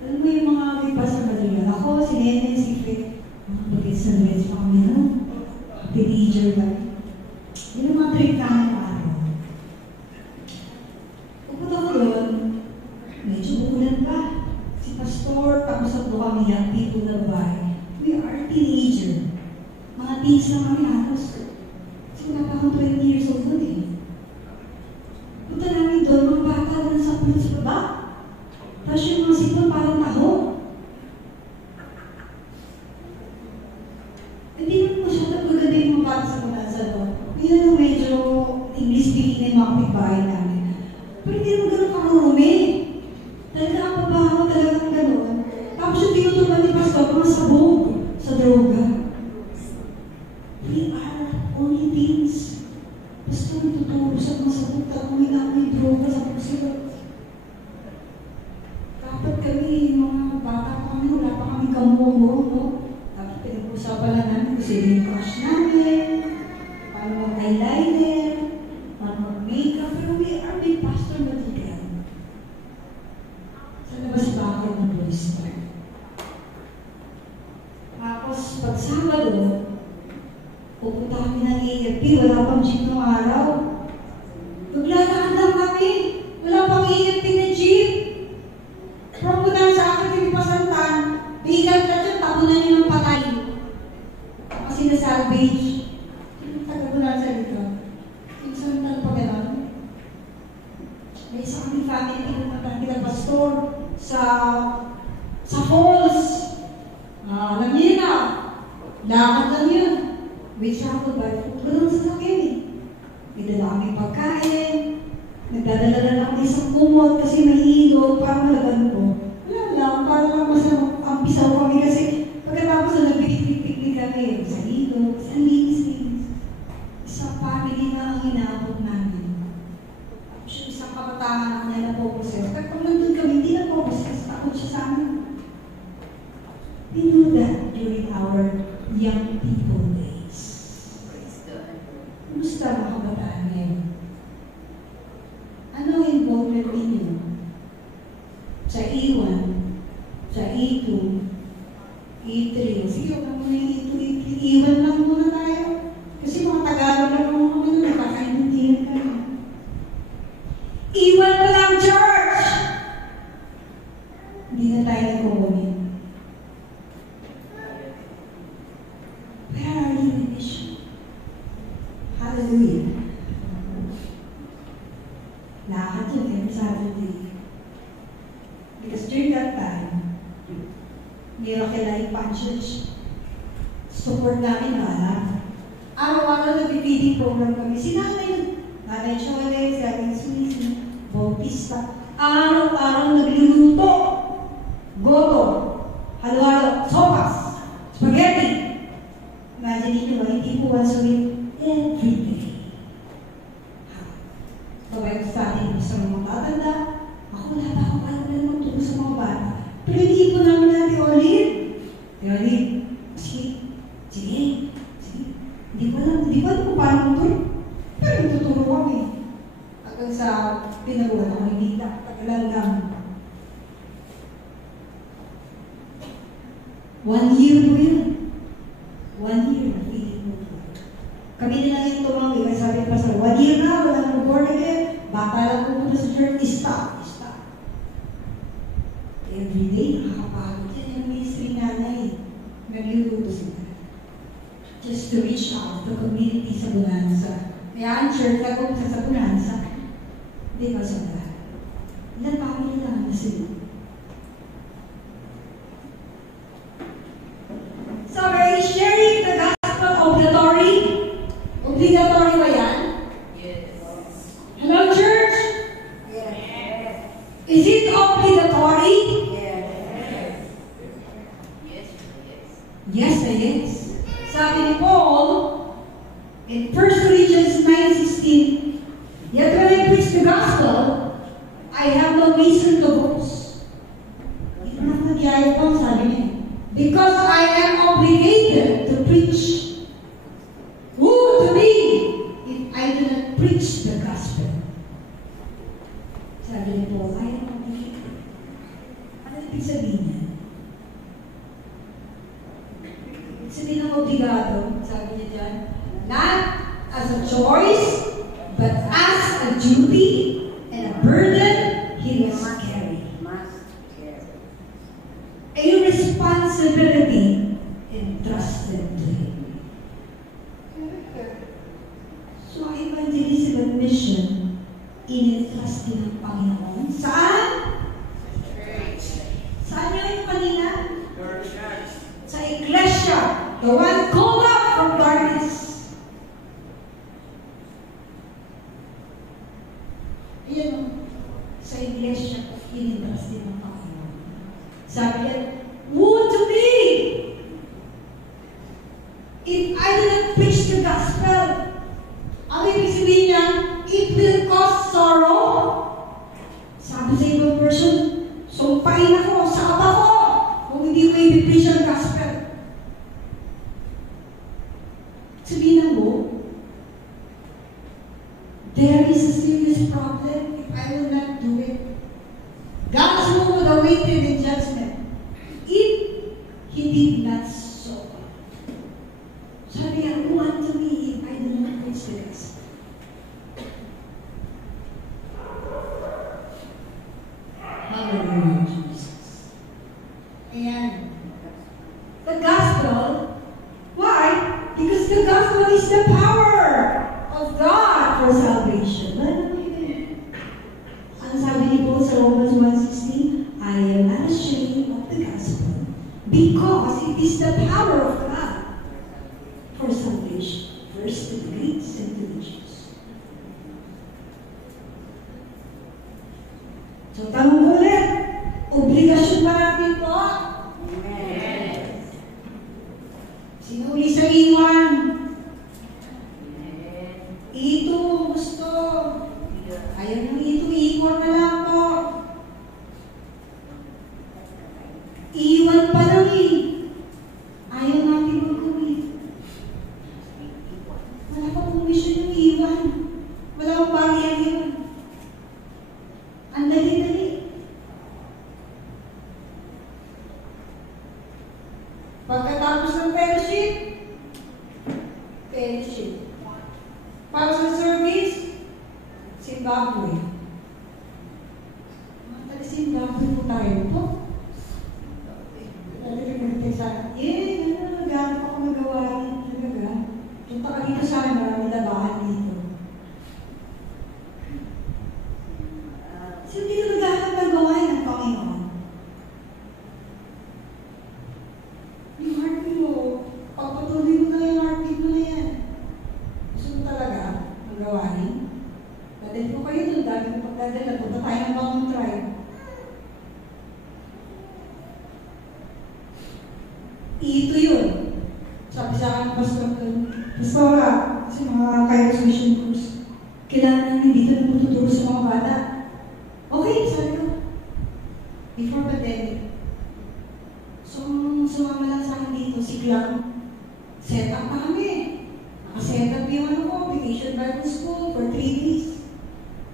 Alam mo yung mga lipas sa Manila. Ako, si Nene, si Fred. Mga bagay sa Reds pa kami na. Teenager lang. Yun ang mga trip namin pa araw. Pagpunta ko doon, medyo bukulan pa. Si Pastor, tapos ako kami young people na bahay. We are teenager. Natiis lang kami halos. Kasi wala pa akong 20 years old nun eh. Punta namin doon, mga bata na nasa pulo sa baba. Tapos yung mga sipon parang taho. Hindi naman masyadong maganda yung mga bata sa Pulansa doon. Yun ang medyo English speaking na yung mga kapitbahay namin. Pero hindi naman ganun karumi. Talaga ang pabaho, talagang ganun. Tapos yung tinuturuan ni Pastor, mga sabog sa droga. We are only teens. Pastor, tuturo sa mga sabog, tapos may droga sa pusira. Dapat kami, mga bata pa kami, wala pa kami kamuho, no? Dapat pinag-usapan lang namin kung sino yung crush namin, paano mag-eyeliner, paano mag-makeup, pero we are with Pastor Matigan. Sa labas bakit ng police na. Tapos, pag Sabado, pupunta kami ng AFP, wala pang jeep ng araw. Maglalaan lang kami, wala pang AFP na jeep. From Budan sa akin, hindi pa santan, bigat na dyan, tapunan niyo ng patay. Kasi na-salvage. Taga-Budan sa dito. Yung santan pa gano'n. May isa kami family, pinupunta kita pastor sa falls. Alam niyo na, lakad lang yun. We travel by foot. Ganun sa akin eh. May dala kami pagkain. Nagdadala na lang isang kumot kasi may hilo para malaban ko. Wala lang, para lang masarap ang pisaw kami kasi pagkatapos na nagpiknik-piknik kami sa hilo, sa linis-linis. Isang family na ang inaabot namin. Tapos yung isang kabataan niya na po-process. Kaya kung nandun kami, hindi na po-process. Takot siya sa amin. We do that during our young people days. Kumusta mga kabataan ngayon? Ano ang involvement ninyo? Sa E1, sa E2, E3. Sige, huwag muna yung E2, E3. E1 lang muna tayo. Kasi mga Tagalog lang mga mga nakakaintindihan kayo. E1 pa lang, church! Hindi na tayo nag-comment. Where are you in mission? Hallelujah. Lakad yun every Saturday. Because during that time, Miracle Life Punches, support namin lahat. Araw-araw nag-feeding program kami. Si Nanay Chole, si Ating Suisi, Bautista. Araw-araw nagluluto. Goto, halo-halo, sopas, spaghetti. Imagine nyo, hindi po once a week, every day. Kaway ko sa atin sa mga tatanda, ako wala pa akong alam na magtulong sa mga bata. Pero hindi po namin natin Olive. Olive, sige. Hindi ko alam kung paano magtulong. Pero tutulong kami. Hanggang sa pinaruan ako ni Tita, tagalan lang. 1 year po yun. 1 year na feeling mo. Kami na lang yung tumanggi. Kasi sabi pa sa 1 year na, wala nang born again. Baka lang pupunta sa church, stop. Every day, nakakapagod yan. Yung ministry nanay, nagluluto sila. Just to reach out to community sa Bonanza. Kaya ang church na kung sa Bonanza, di ba sa lahat? Ilan family lang na sila. So, are you sharing the gospel obligatory? Obligatory ba yan? Yes. Hello, church? Yes. Is it obligatory? Yes. Yes, yes. Sabi ni Paul, in 1 Corinthians 9:16, yet when I preach the gospel, I have no reason to boast. Ito na nagyaya po, sabi niya. Because I am obligated to preach. Who to me if I do not preach the gospel? Sabi ni Paul, I am obligated. Ano ibig sabihin niya? Sabihin ng obligado, sabi niya dyan, not as a choice, but as a duty and a burden he must carry. A responsibility entrusted to him. trust din ng Panginoon. Saan? Saan niya yung kanina? Sa iglesia. The one called up from darkness. Ayan o. Sa iglesia, inintrust din ng Panginoon. Sabi niya, woe to me! If I do not preach the gospel, ang ibig sabihin niya, it will cause sorrow. Sabi sa ibang version, sumpain ako, sakap ako, kung hindi ko i-preach ang gospel. Sabihin mo, there is a serious problem if I will not do it. God's who would await him in judgment if he did not so. Sabi niya, who unto me if I do not preach the gospel? Hallelujah, Jesus. Ayan. The gospel, why? Because the gospel is the power of God for salvation. Ang sabi ni Paul sa Romans 1:16, I am not ashamed of the gospel because it is the power of God for salvation. First to the Greeks and to the Jews. So, tanong ko ulit, obligasyon ba natin po? Yes. Sinuli sa iwan. Ito, gusto. Ayaw nang ito, iwan na lang po. Iwan pa lang eh. Ayaw natin magawin. Wala pa pong mission yung iwan. Wala pong barrier yun. Ang dali-dali. Pagkatapos ng fellowship, para sa service, Zimbabwe. Mga taga-Zimbabwe po tayo po. Gano'n ako magawa yun talaga. Punta ka dito sa akin, marami labahan dito. Sino dito nagagawa ng Panginoon? Yung heartbeat mo, pagpatuloy mo na yung heartbeat mo na yan. Gusto mo talaga magawain? Dadali ko kayo doon, dami ko pagdadala. Punta tayo ng Bang Tribe. Ito yun. Sabi sa akin, Pastor, Pastora, kasi mga Kairos Mission Cruise, kailangan namin dito na matuturo sa mga bata. Okay, sabi ko. Before pandemic. So, sumama lang sa akin dito, si Clam. Set up na kami. Nakaset up yung ano ko, Vacation Bible School for 3 days.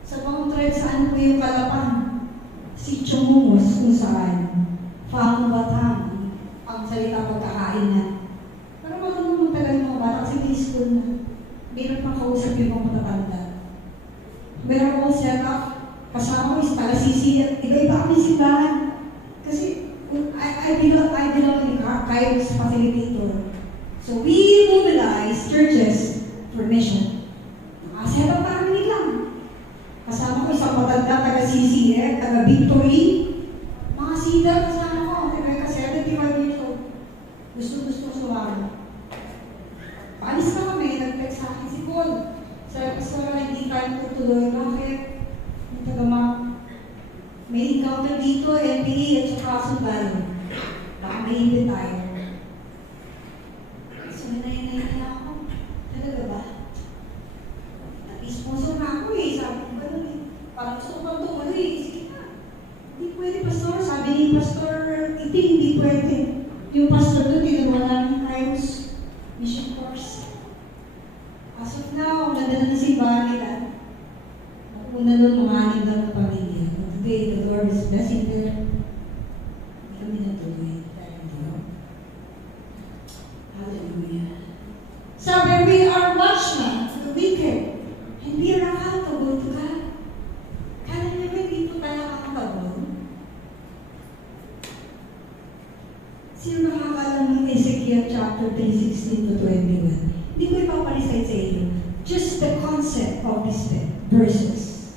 Sa Bang Tribe, saan po yung Kalapan? Si Chumungos, kung saan. Fang Batang. Ang salita magkakain na. Pero marunong magtagal yung mga bata kasi may school na. Meron pang kausap yung mga matatanda. Meron akong set up, kasama ko is taga-sisi at iba-iba kami simbahan. Kasi I belong in Kairos Facilitator. So we mobilize churches for mission. Set up na kami nilang. Kasama ko isang matanda, taga-sisi, taga-Victory. Mga sidar kasama ko. Ka 71 years old. Gusto sumama. Paalis na kami, nag-text sa akin si Paul. Sabi ko, hindi tayo tutuloy. Bakit? May encounter dito, NPA at saka Sundan. Baka may hindi tayo. So, hinay-hinay na ako. Talaga ba? Nag-sponsor na ako eh. Sabi ko ba nun eh. Parang gusto ko pang tumalo eh. Sige na. Hindi pwede, Pastor. Sabi ni Pastor, hindi pwede. Yung pastor doon, tinuruan namin Kairos Mission Course. As of now, ganda na simbahan nila. Una doon, mga anim na ng pamilya. Today, the Lord is blessing them. Hindi kami natuloy. Hallelujah. Sabi, we are watchmen to the wicked, and we are accountable to God. Kala niyo ba dito tayo accountable? Sino nakakalam ng Ezekiel chapter 3:16 to 21? Hindi ko ipaparecite sa inyo. Just the concept of these verses.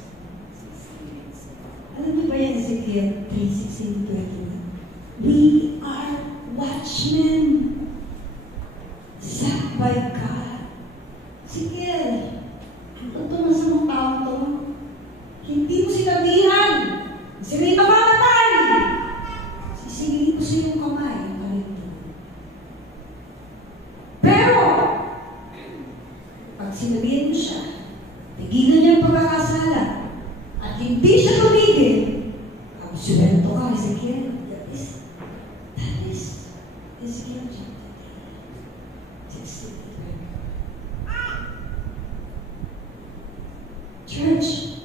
sinabihan mo siya, tigilan niya ang pagkakasala, at hindi siya tumigil, ang suwelto ka, Ezekiel. That is Ezekiel chapter 16. Church,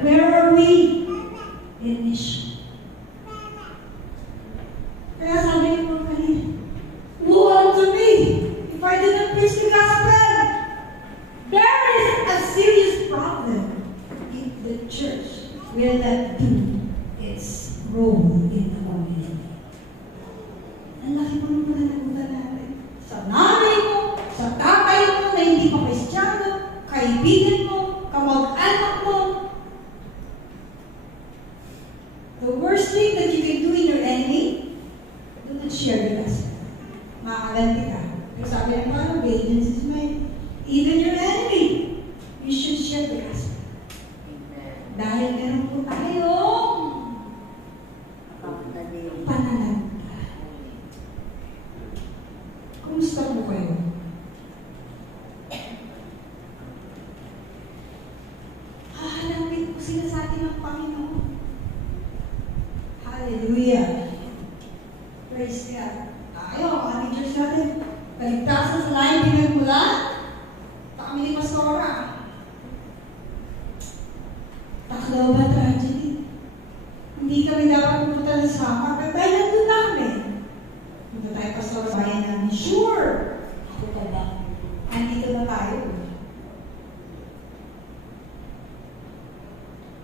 where are we in mission? Kaya sabi ko kanina, woe unto me if I did not preach the gospel. There is a serious problem if the church will not do its role in the community. Ang laki mo naman na nagutan natin. Sa nanay mo, sa tatay mo na hindi pa Kristiyano, kaibigan mo, kamag-anak mo. The worst thing that you can do in your enemy, do not share the gospel. Makaganti ka. Pero sabi ng mga obedience is mine. Even your enemy, you should share the gospel. Dahil meron po tayong pananalita. Kumusta po kayo? Hahanapin po sila sa atin ng Panginoon. Hallelujah. Praise God. Tayo, mga teachers natin, kaligtasan sa laing pinagmulan, kami ni Pastora. Tacloban tragedy. Hindi kami dapat pumunta ng sama, pero dahil nandun namin. Punta tayo Pastora sa bayan namin. Sure! Ako pa ba? Andito na tayo.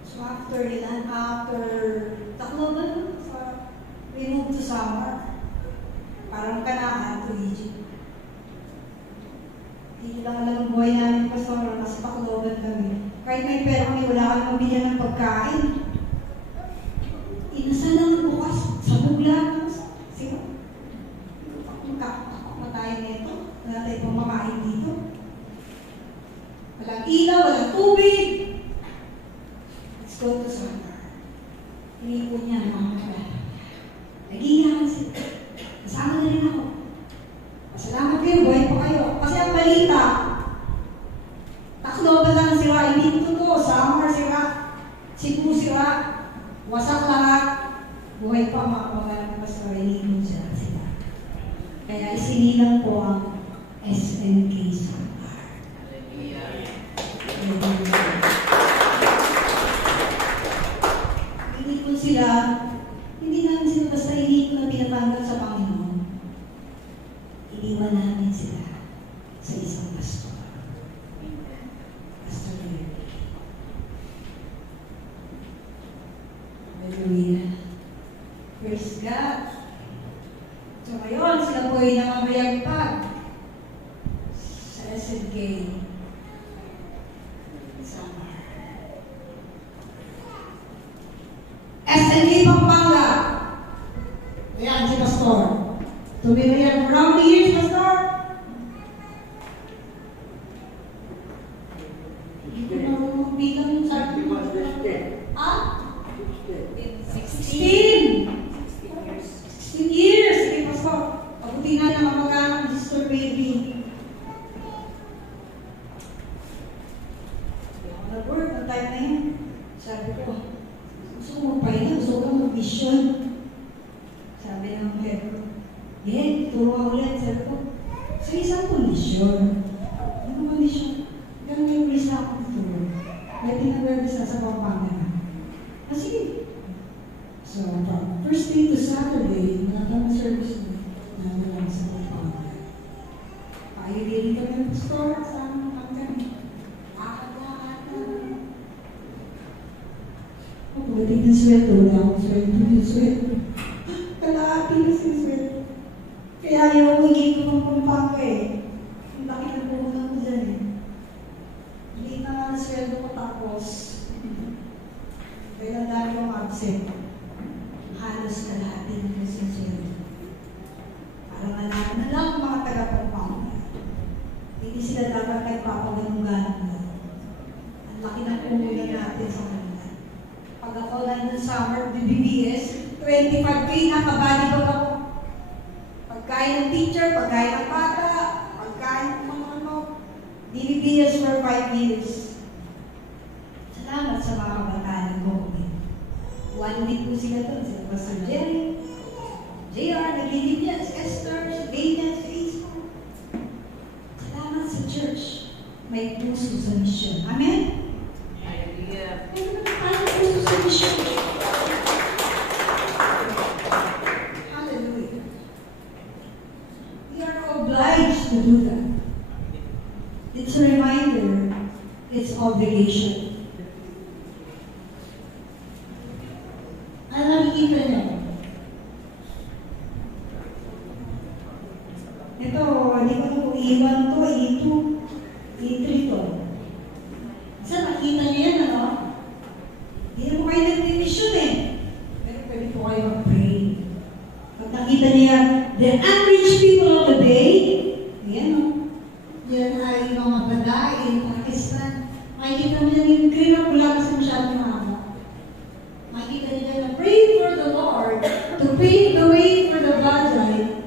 So after Tacloban, we moved to Samar. Parang Kanaan to Egypt. Dito lang ang buhay namin Pastora, kasi Tacloban kami. Kahit may pera kami, wala kami mabilhan ng pagkain. Inasal lang bukas sa bugla. Sige, magkakapak na tayo nito. Wala tayo pamakain dito. Walang ilaw, walang tubig. Let's go to Samar. Iniipon niya ang mga kapatid. Nag-iiyakan sila. Kasama na rin ako. Pasalamat kayo, buhay pa kayo. Kasi ang balita, Tacloban lang sila, hindi totoo. Samar sila, Cebu sila, wasak lahat. Buhay pa mga kapatid ng Pastor, iniipon sila. Kaya isinilang po ang SNK Samar. Iniipon sila. Hindi namin sila basta iniipon na pinatanggal sa Panginoon. Iniwan namin sila sa isang pastor. Pastor Larry. Hallelujah. Praise God. So ngayon, sila po ay nakamayagpag sa SNK Samar. SNK Pampanga. Ayan si Pastor. Tumira yan for how many years, Pastor? Hindi ko marunong bilang yung sabi mo. Ah? 16 years. Sige, Pastor. Pabuti na ng kamag-anak, Sister Baby. Ako nag-work ng time na yun. Sabi ko, gusto ko magpahinga, gusto ko mag-mission. Sabi ng head ko, turo ka ulit. Sabi ko, sa isang kondisyon. Ano kondisyon? Ganun yung risa akong turo. May pinag-verbisa sa Pampanga. Sige. So, from first day to Saturday, nakatama service namin lang sa Pampanga. Payo-dili kami ng Pastor, kasama kami. Pagdating ng sweldo, wala akong sweldo yung sweldo. Kalahati na si sweldo. Kaya yung higit ko ng Pampanga Ang laki na puhunan ko dyan Hindi na nga na sweldo ko tapos. Kaya dahil akong absent. Halos kalahati na yung sweldo. Parang malaman na lang mga taga-Pampanga. Hindi sila dapat nagpapaganong-ganong lang. Ang laki na puhunan natin sa kanila. Pag ako nandun summer, BBS, 25K na kabali ko ako. Pagkain ng teacher, pagkain ng bata, pagkain ng mga DBBS for 5 years. Salamat sa mga kabataan ko. 1 week po sila doon. Sila Pastor Jerry, JR, naglilibyas, Esther, si Daniel, si Facebook. Salamat sa church. May puso sa mission. Amen? Hallelujah. May puso sa mission. Hallelujah. We are obliged to do that. It's a reminder. It's obligation. Ano nakikita niyo? Ito, hindi ko ito E1 to, E2, E3 to. Saan nakita niyo yan, ano? Hindi mo kayo nag-mission eh. Pero pwede po kayo mag-pray. Pag nakita niya, the unreached people of the day, ayan o. Yan ay mga baday in Pakistan. Makikita niya yung green up wala kasi masyadong mahaba. Makikita niya na pray for the Lord to pave the way for the baday,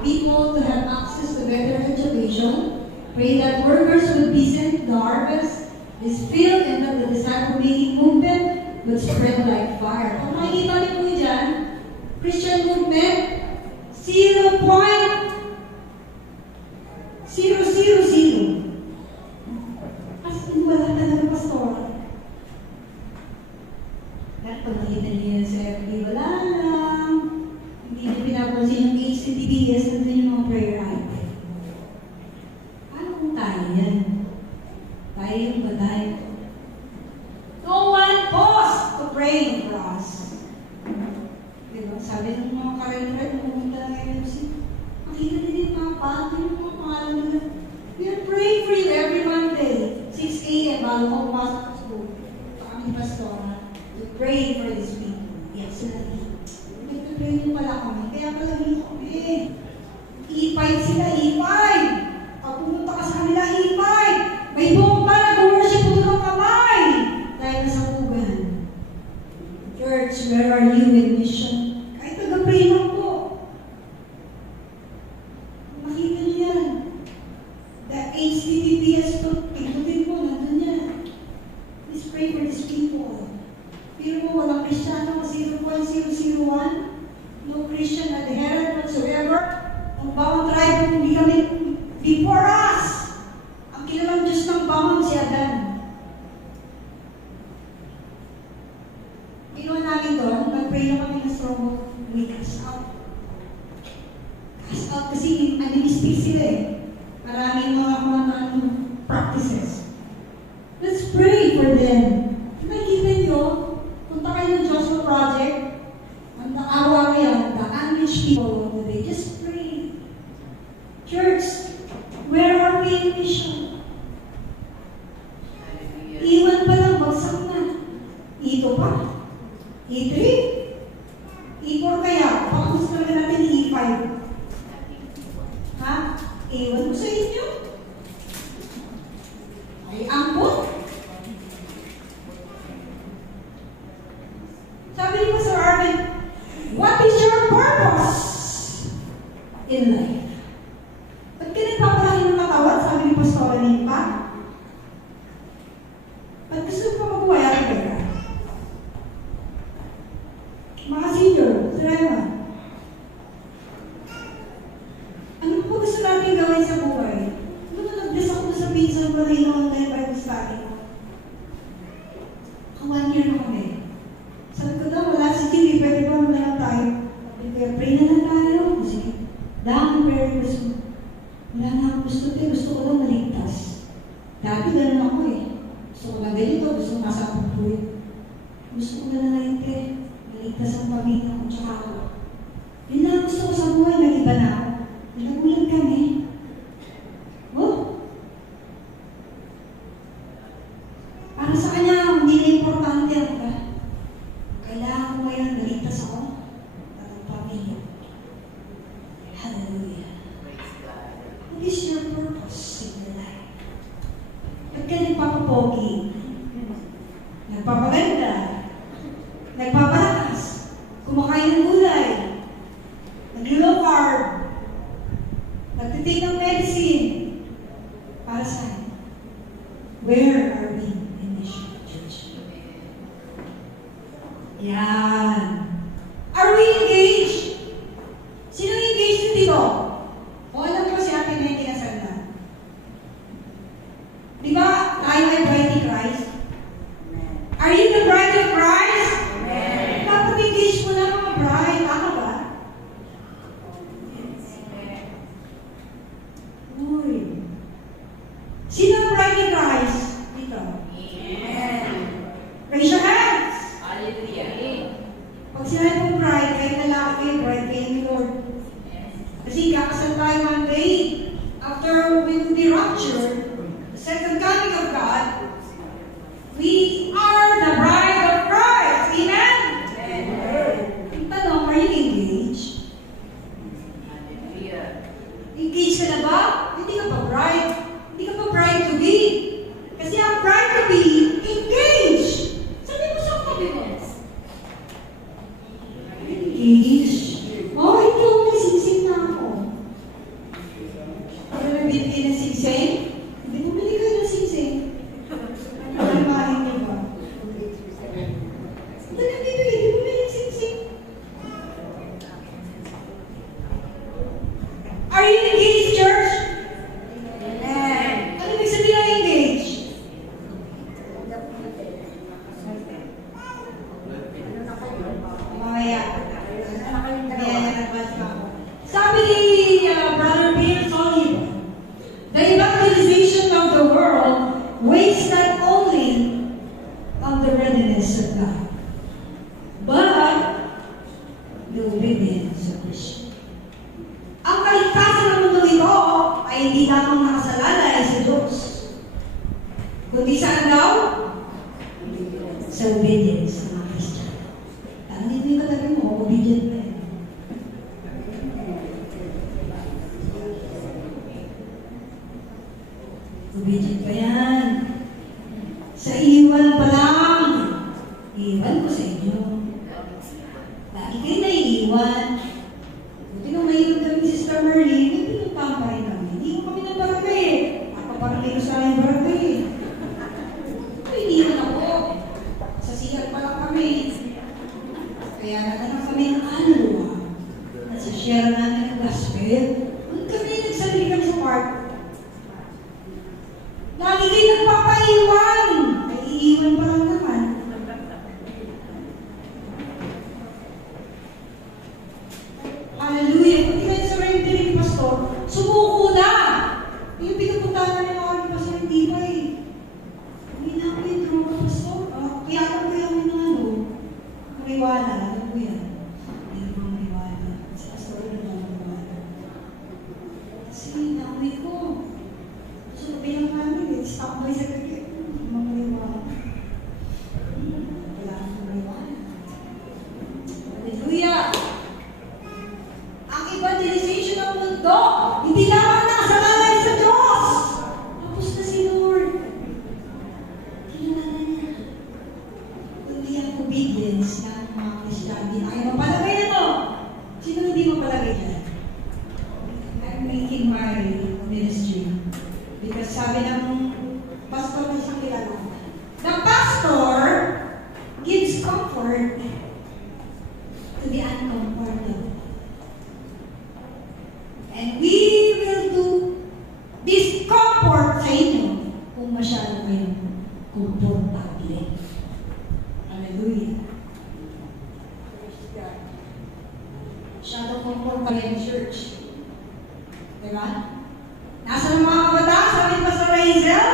people to have access to better education. Pray that workers would be sent to the harvest is filled and that the disciple-making movement would spread like fire. Kung makikita niyo po dyan, Christian movement, 0.000. As in, wala talaga pastor. Dahil pag nakita niyo yan sa FB, wala lang. Hindi niyo pinapansin yung HCTBS, nandun yung mga prayer item. Paano kung tayo yan? Tayo yung baday. No one paused to pray for us. Diba? Sabi ng mga karen-karen, pumunta na ngayon si makita din yung mga pato, yung mga pangalan nila. We are praying for you every Monday, 6 a.m. bago ko pumasok sa school. Kami pastora, to pray for these people. Yes, sila. Nagpipray nyo pala kami. Kaya pala dito kami. E5 sila, E5. Pag pumunta ka sa kanila, E5. May bomba na go-worship po ng kamay. Dahil nasa pugan. Church, where are you in mission? Kahit nag-pray lang po. Makita niyo yan. The HTTPS po, ikutin mo, nandun yan. Please pray for these people. Pero mo, walang Kristiyano, 0.001. No Christian adherent whatsoever. Ang bawang tribe, hindi kami before us. Ang kilalang Diyos ng bawang si Adan. Ginawa namin doon, nag-pray na kami ng strong we cast out. Cast out kasi animistic sila eh. Maraming mga practices. Let's pray for them. Nakikita nyo, punta kayo ng Joshua Project, ang araw yan, the unreached people of the day. Just pray. Church, where are we in mission? Iwan pa lang, bagsak na. Ito pa? E3? E4 kaya? Pakapos naman natin E5. Ha? Ewan ko sa inyo. Ay, angkot. Sabi ni Pastor Arvin, what is your purpose in life? Ba't ka nagpapalaki ng katawan? Sabi ni Pastor Arvin pa. Ba't gusto mo pa mabuhay at pera? Mga senior, Sirema, ano po gusto natin gawin sa buhay? Ano nag-bless ako sa Pinsan Marino online Bible study ko? 1 year na kami. Sabi ko daw, wala si Jimmy, pwede ba na lang tayo? Kaya pray na lang tayo. Kasi, dahil prayer gusto. Wala na akong gusto ko. Gusto ko lang maligtas. Dati ganun ako eh. Gusto ko na ganito, gusto ko nasa pupuy. Gusto ko na lang maligtas ang pamilya ko, tsaka ako. Yun lang gusto ko sa buhay, nag-iba na ako. Nagulat kami. Oh? Para sa kanya, hindi na importante ako ba? Kailangan ko ngayon, naligtas ako at ang pamilya. Hallelujah. What is your purpose in your life? Ba't ka nagpapapogi? Nagpapaganda? Nagpapalakas? Kumakain ng gulay? Nag-low carb? Nagtitake ng medicine? Engaged ka na ba? Hindi ka pa bride. Hindi ka pa bride to be. Kasi ang bride to be, engaged. Sabi mo sa kabi mo. Engaged? Oh, hindi ako nasingsing na ako. Ano na bibili ng singsing? Hindi mo bili kayo ng singsing. Ano na mahin niyo ba? Ano na bibili? Hindi mo bili ng singsing. Are you engaged, church? Amen. Ano ibig sabihin ng engaged? Mamaya. Sabi ni Brother Peter Soliva, the evangelization of the world waits not only on the readiness of God, but the obedience of Christians. Ang kaligtasan ng mundo ito ay hindi lamang nakasalalay sa Diyos, kundi saan daw? Sa obedience ng mga Christian. Tangin mo yung katabi mo, obedient na yan. Obedient pa yan. Sa iwan pa lang. Iwan ko sa inyo. Lagi kayo naiiwan. Buti nung mayroon kami si Sister Merlin, may pinuntahan pa rin kami. Hindi ko kami ng barangay eh. Paparangay ko sa aming barangay eh. Iniwan ako. Sa CR pa lang kami. Kaya naghanap kami ng kaluluwa. At sa share namin ng gospel, kung kami nagsarili kami sa park, lagi kayo nagpapaiwan. Ay, iiwan pa lang naman. Hallelujah. Kung di kayo sa rin ni Pastor, sumuko na. Yung pinupuntahan namin ng aking Pastor, hindi pa eh. Hindi na ako yung drama, Pastor. Kaya ako ko yung mariwala. Alam ko yan. Hindi ko mariwala. Sa Pastor na lang mariwala. Kasi nakuwi ko. So, bilang namin, stop by sa gabi. Mamariwala. Wala akong mariwala. Hallelujah! Ang evangelization ng mundo, hindi lamang nakasalalay sa Diyos. Tapos na si Lord. Kilala niya. Kundi ang obedience ng mga Kristiyano. Ayaw mapalagay na to. Sino hindi mapalagay dyan? I'm making my ministry. Because sabi ng pastor na isang kilala, the pastor gives comfort to the uncomfortable. And we will do discomfort sa inyo kung masyado kayong komportable. Hallelujah. Masyado komportable yung church. Diba? Nasaan ang mga kabataan? Sabi pa sa Razel?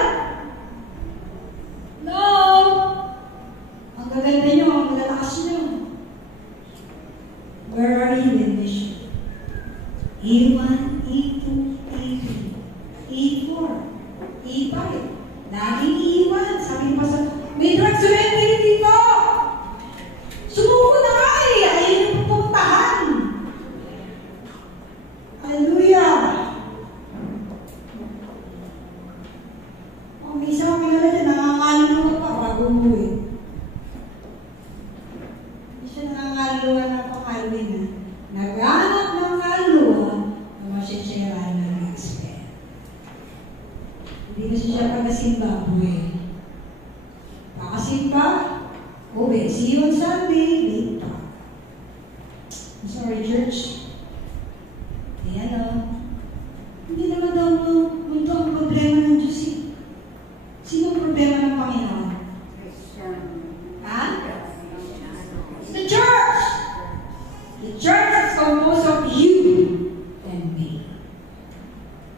No! Ang gaganda nyo, ang malalakas nyo. Where are you in mission? E1, E2, E3, E4, E5. Laging E1. Sabi pa sa... May drug surrender dito! Sumuko na nga eh! Ayaw nyo pupuntahan! Hallelujah! May isa kong kilala dyan, nangangaluwa pa bago umuwi. Hindi siya nangangaluwa na pang-Halloween na. Naghanap ng kaluluwa na masyashare ng gospel. Hindi na siya taga-Zimbabwe. Kakasimba, uwi. See you on Sunday, late pa. I'm sorry, church. Ayan o. Hindi naman daw mundo ang problema ng Diyos eh. Sino ang problema ng Panginoon? Ha? It's the church! The church is composed of you and me.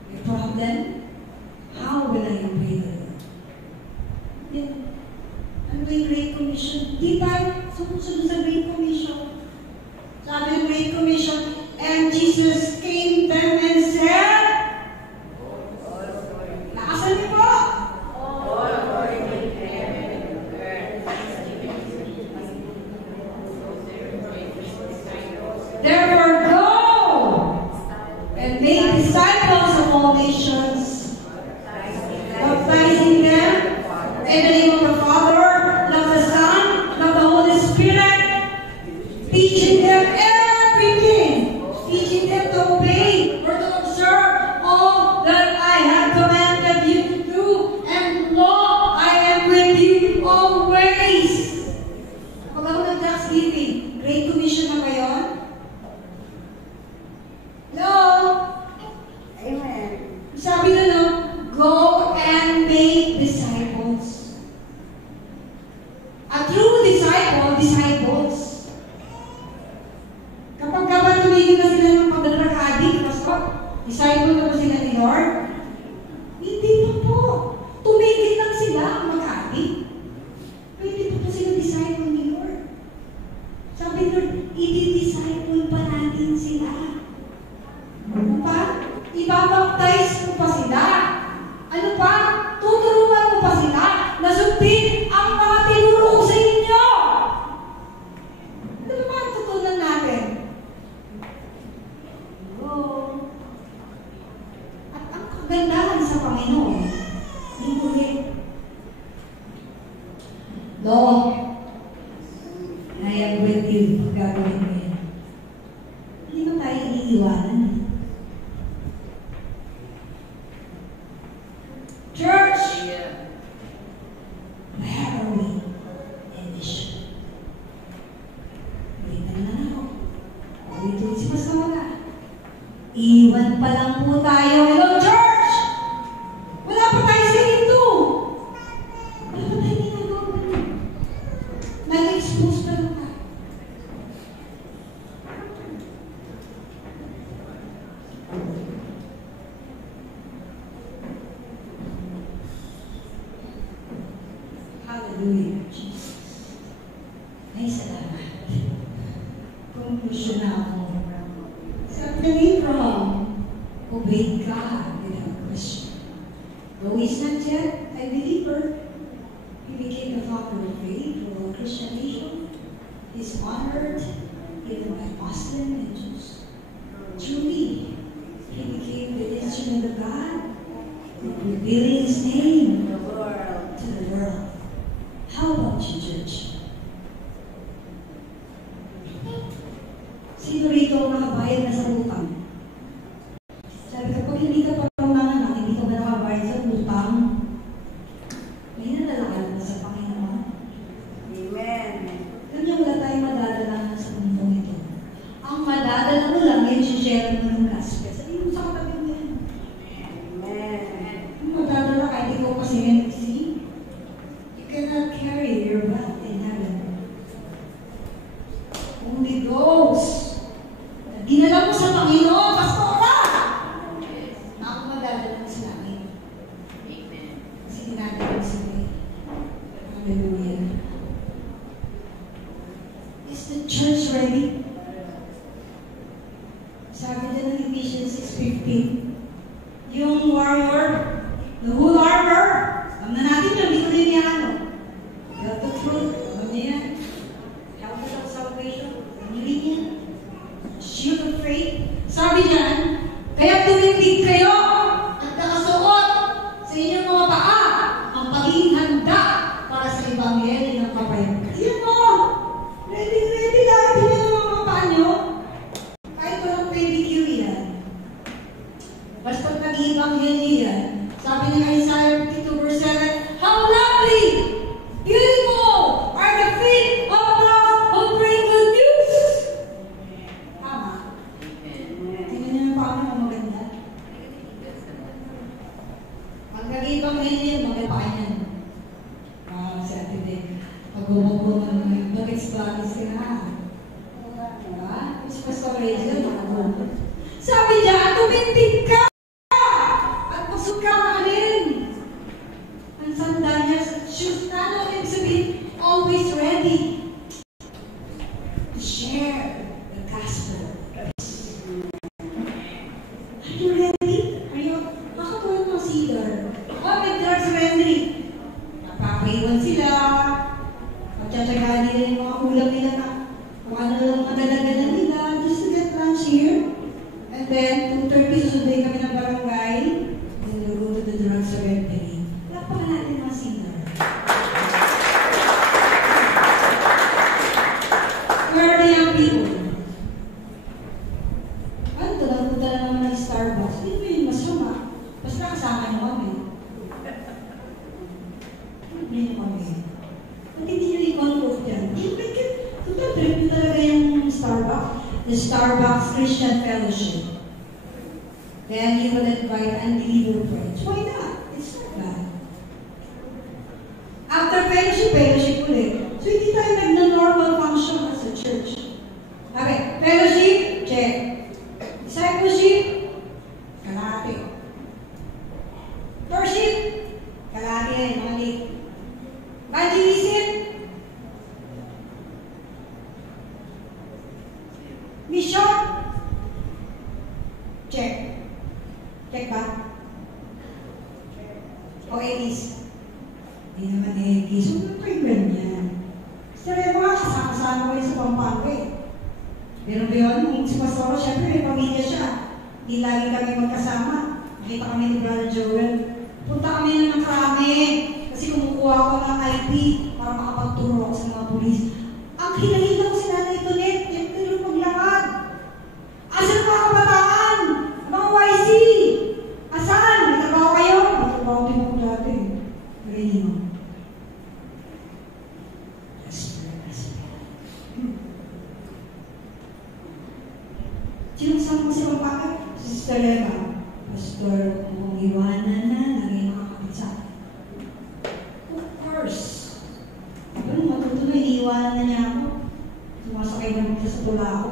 Your problem? How will I obey the Lord? Ano ba yung Great Commission? Di tayo sumusunod sa Great Commission. Sabi ng Great Commission, and Jesus came them and said, nakasan niyo po? Therefore, go and make disciples of all nations, baptizing them in the name of the Father, of the Son, and of the Holy Spirit, teaching them everything, teaching them to obey or to observe all that I have commanded you to do, and lo, I am with you always. Pag ako nag-Thanksgiving, Great Commission na ba yun? Hello? Amen. Sabi na no, go and make disciples. A true disciple, disciples. Kapag tumigil na sila ng pagdadrakadi, Pastor, disciple na ba sila ni Lord? Hindi pa po. Tumigil lang sila ang mag-adik. Pwede pa po sila disciple ni Lord. Sabi ni Lord, i-disciple pa natin sila. Ano pa? Ibabaptize mo pa sila. Ano pa? Tuturuan mo pa sila na sundin ang mga tinuro ko sa inyo. Ano ba ang tutunan natin? Oh. At ang kagandahan sa Panginoon, hindi ulit. Lord, I am with you. Gagawin mo yan. Hindi mo tayo iiwanan. Church, where are we in mission? Wait na ako. Dito si Pastor wala. Iwan pa lang po tayo. Hello, church! Wala pa tayo sa ito. Wala pa tayo ginagawa. Nag-expose pa lang tayo. Hallelujah, Jesus. Ay, salamat. Conclusion na ako. Sabi from obey God without question. Though he's not yet a believer, he became the father of faith for all Christian nation. He's honored even by Muslim and Jews. Truly, he became the instrument of God, revealing his name to the world. How about you, church? Sino rito ang nakabayad na sa utang? Sabi ko, pag hindi ka pa nanganak, hindi ka ba nakabayad sa utang? May nadala na sa Panginoon. Amen. Alam niyo, wala tayong madadala sa mundong ito. Ang madadala mo lang, yung share mo ng gospel. Sabi mo sa katabi mo yan. Amen. Yung madadala kahit ikaw pa si you cannot carry your wealth in heaven. Only those na dinala mo sa Panginoon, Pastora, na ako madadala mo sa langit. Amen. Kasi dinadala mo sa langit. Hallelujah. Is the church ready? Sabi din ng Ephesians 6:15, yung armor, the whole armor, alam na natin yun, hindi ko rin yan, ano? Got the truth, alam niya yan. Helmet of salvation, alam niyo rin yan. Shield of faith. Sabi niyan, kaya tumindig kayo at nakasuot sa inyong mga paa ang pagiging handa para sa Ebanghelyo ng kapayapaan. Yan o! Ready lang din yan ang mga paa nyo. Kahit walang pedicure yan. Basta nag-Ebanghelyo yan. Sabi ng Isaiah 52 verse 7, how lovely, beautiful are the feet of those who bring good news. Tama. Tingnan niyo yung paano ang maganda. Pag nag-Ebanghelyo, maganda yan. Si Ate Dek, pag-bumog ng bagis-bagis ka na. Diba? Si Pastor Rachel, nakagumot. Sabi niya, tumindig ka! At pasok ka alin? Ang Christian fellowship. Then he will invite unbeliever friends. Why not? It's not bad. After fellowship ulit. So hindi tayo nag-normal function as a church. Okay, fellowship, check. Discipleship, kalahati. Worship, kalahati rin, mali. Evangelism, mission, check. Check ba? O Elise? Hindi naman Elise. Huwag mo kayo ganyan. Kasi mga kasama-kasama ko yun sa Pampanga eh. Pero ba yun, kung si Pastor, syempre may pamilya siya. Hindi lagi kami magkasama. Nakita kami ni Brother Joel. Punta kami ng krami. Kasi kumukuha ako ng IP para makapagturo ako sa mga pulis. Ang hinahila ko si Nanay Tonet, yung tulong maglakad. Asan mga kabataan? Mga YC? Asan? May trabaho kayo? May trabaho din ako dati. Marinig mo. Sinasama ko si Pampanga? Si Sister Eva. Pastor, kung iwanan na, lagi nakakapit sa akin. Of course. Pero matuto na, iniiwanan na niya ako. Sumasakay na siya sa tula ako.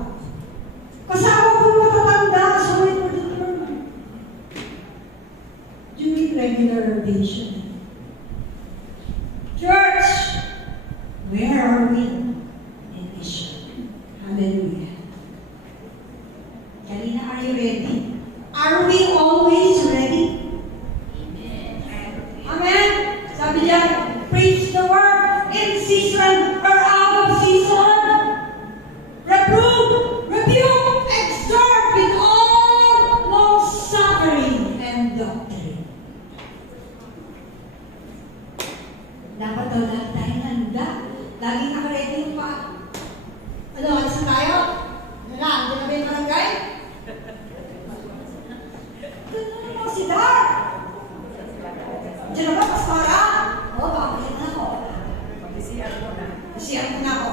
Kasama ko matatanda, so wait for the term. During regular rotation. Church, where are we in mission? Hallelujah. Kalina, are you ready? Are we always ready? Amen. Amen. Sabi niya, preach the word in season or out of season. Reprove, rebuke, exhort with all long-suffering and doctrine. Dapat daw lahat tayo handa. Laging nakaready yung pa. Ano, alis na tayo? Ano lang, hindi na ba yung barangay? Ganun mo si Dar. Diyan na ba, Pastora? Oo, bakit na ako? Pag-isiyan ko na ako.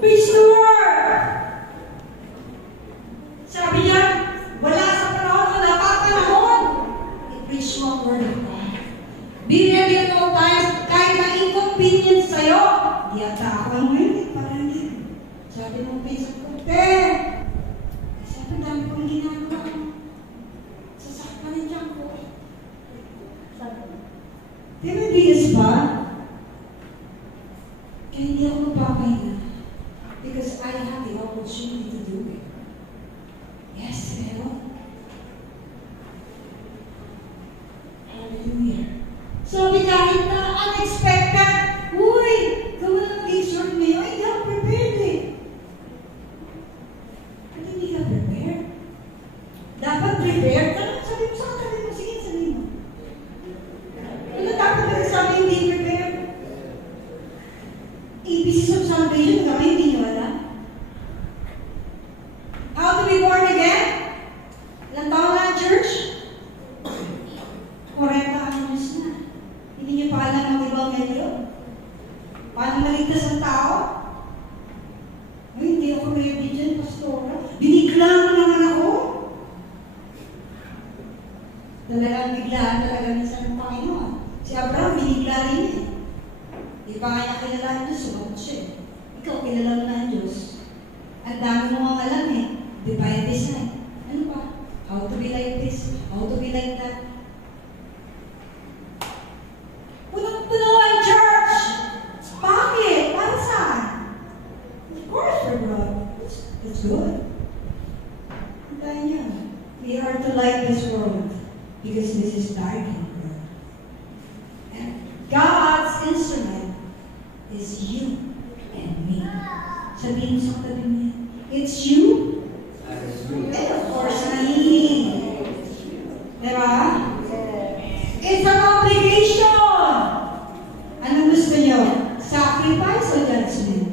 Preach the word! Sabi niya, wala sa panahon, wala pa panahon. I-preach mo ang word of God. Be ready at all times, kahit na-inconvenience sa'yo. Di ata ako ang ngayon, parang hindi. Sabi mo, Facebook ko, sabi dami kong ginagawa. Sasakpan na dyan ko. Di ba bigas ba? Kaya hindi ako magpapahinga. Because I have the opportunity to do it. Yes, meron. Hallelujah. Sabi kahit na unexpected, uy, gawin ang exhort ngayon, hindi ako prepared eh. At hindi ka prepared. Dapat prepared ka. Sabi mo sa sabi mo, sige, sabi mo. Ano dapat ka sabi hindi prepared? ABCs of salvation kami, hindi nyo alam. How to be born again? Ilang taon na ang church? 40 anos na. Hindi nyo pa alam ang ibang medyo? Paano maligtas ang tao? Ay, hindi ako ready dyan, Pastora. Binigla mo naman ako. Talagang biglaan talaga minsan ng Panginoon. Si Abraham, binigla rin eh. Di ba kaya kilala ang Diyos? Sumagot siya eh. Ikaw, kilala mo na ang Diyos. Ang dami mo ang alam eh. Divine design. Ano ba? How to be like this? How to be like that? Punong-puno ang church! Bakit? Para saan? Of course, for God. That's good. Dahil niya, we are to light this world because this is dark in the world. And God's instrument is you and me. Sabihin mo sa katabi niya, it's you and of course me. Diba? It's an obligation. Anong gusto niyo? Sacrifice o judgment?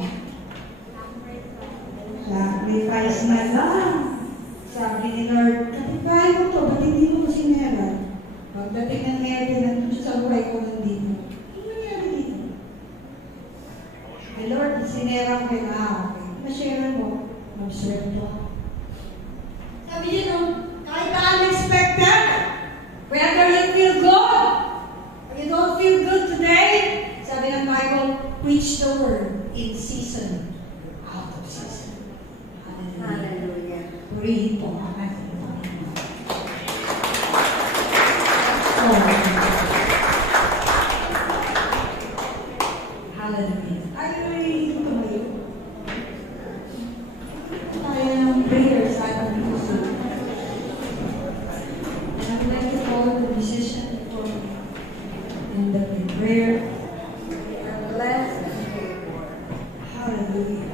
Sacrifice na lang. Sabi ni Lord, kapitbahay mo to, ba't hindi mo kasi meron? Pagdating ng meron, nandun siya sa buhay ko nandito. Ano nangyari dito? Eh Lord, sinera ko kayo. Okay. Masyara mo. Hallelujah. Tayo ay tumayo. Tayo ng prayer sa ating puso. And I'd like to call the musician for in the prayer. Hallelujah.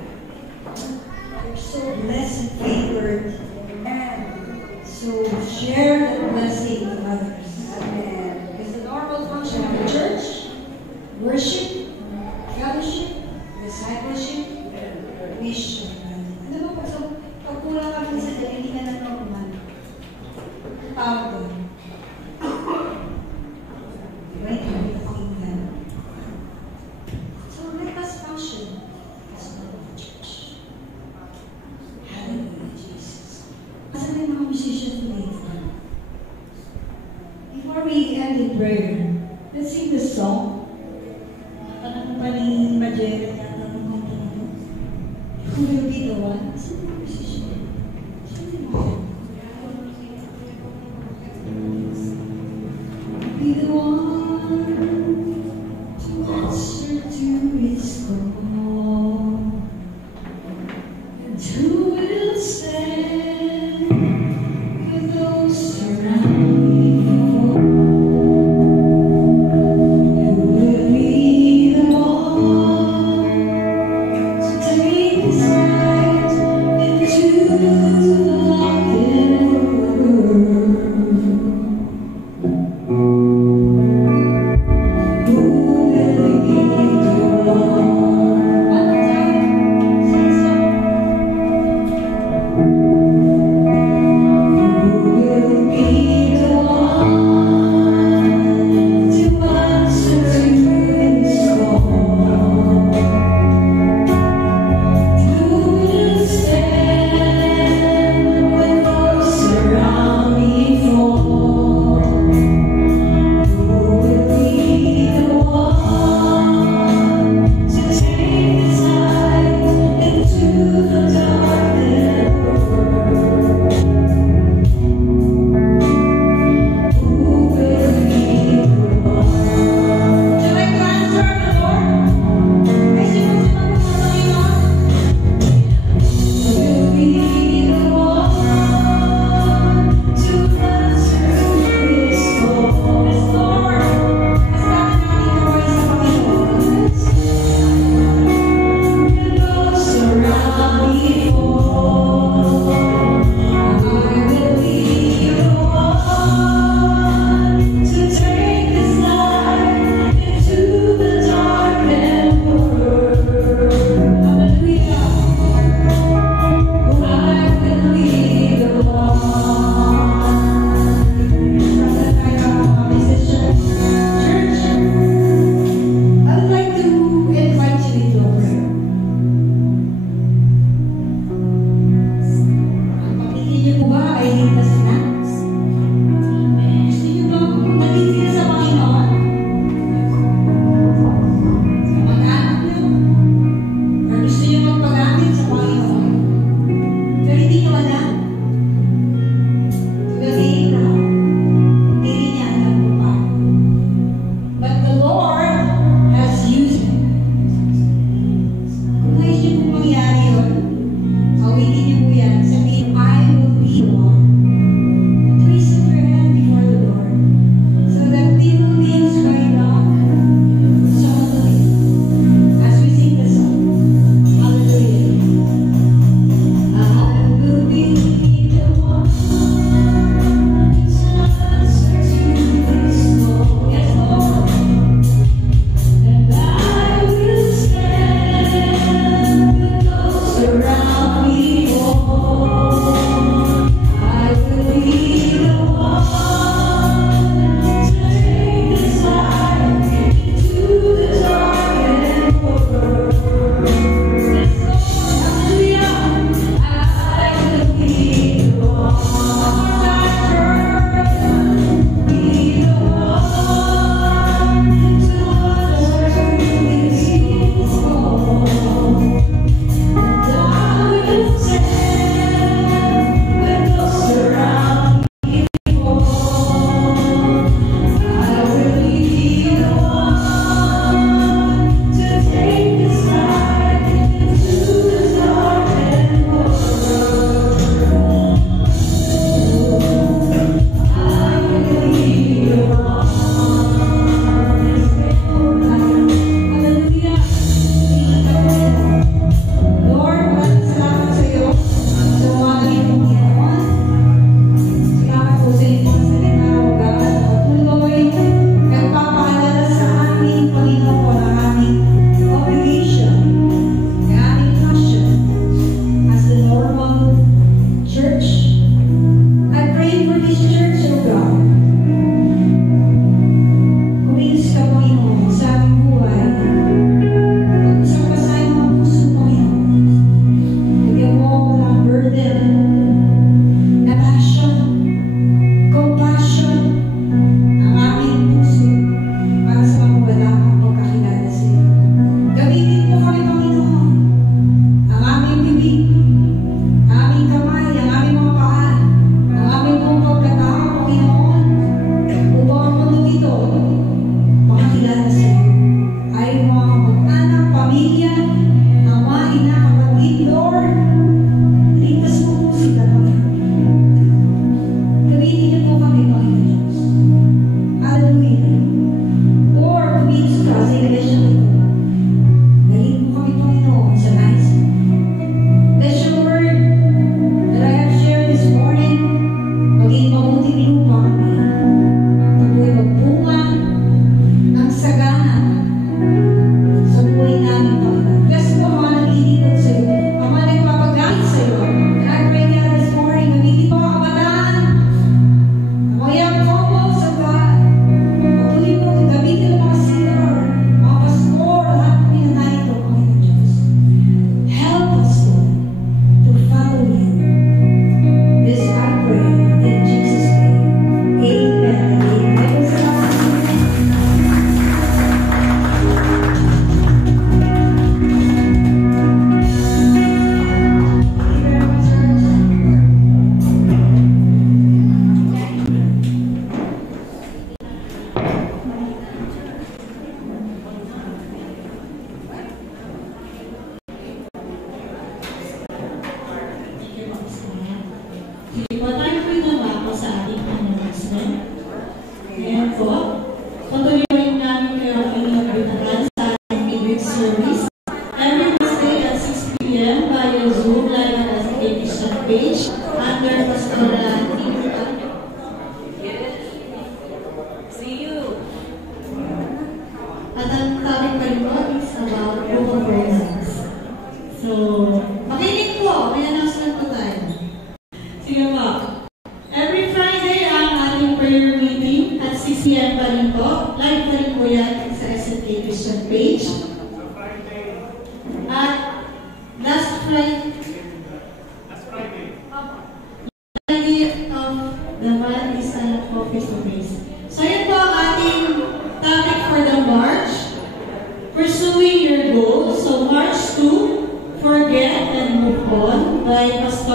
You're so blessed and favored. And so share that blessing with others. Amen. Because the normal function of the church, worship, fellowship, discipleship, mission. Ano ba pag kulang kami sa dali, hindi na normal. Tawag doon. Diba? Hindi pakinggan. So let us function as one of the church. Hallelujah, Jesus. Asan yung mga musicians today? Before we end in prayer, let's sing this song. Parang pa ni Majera yata ng kanta na yun. Who will be the one? Asan yung musician? Asan yung mga?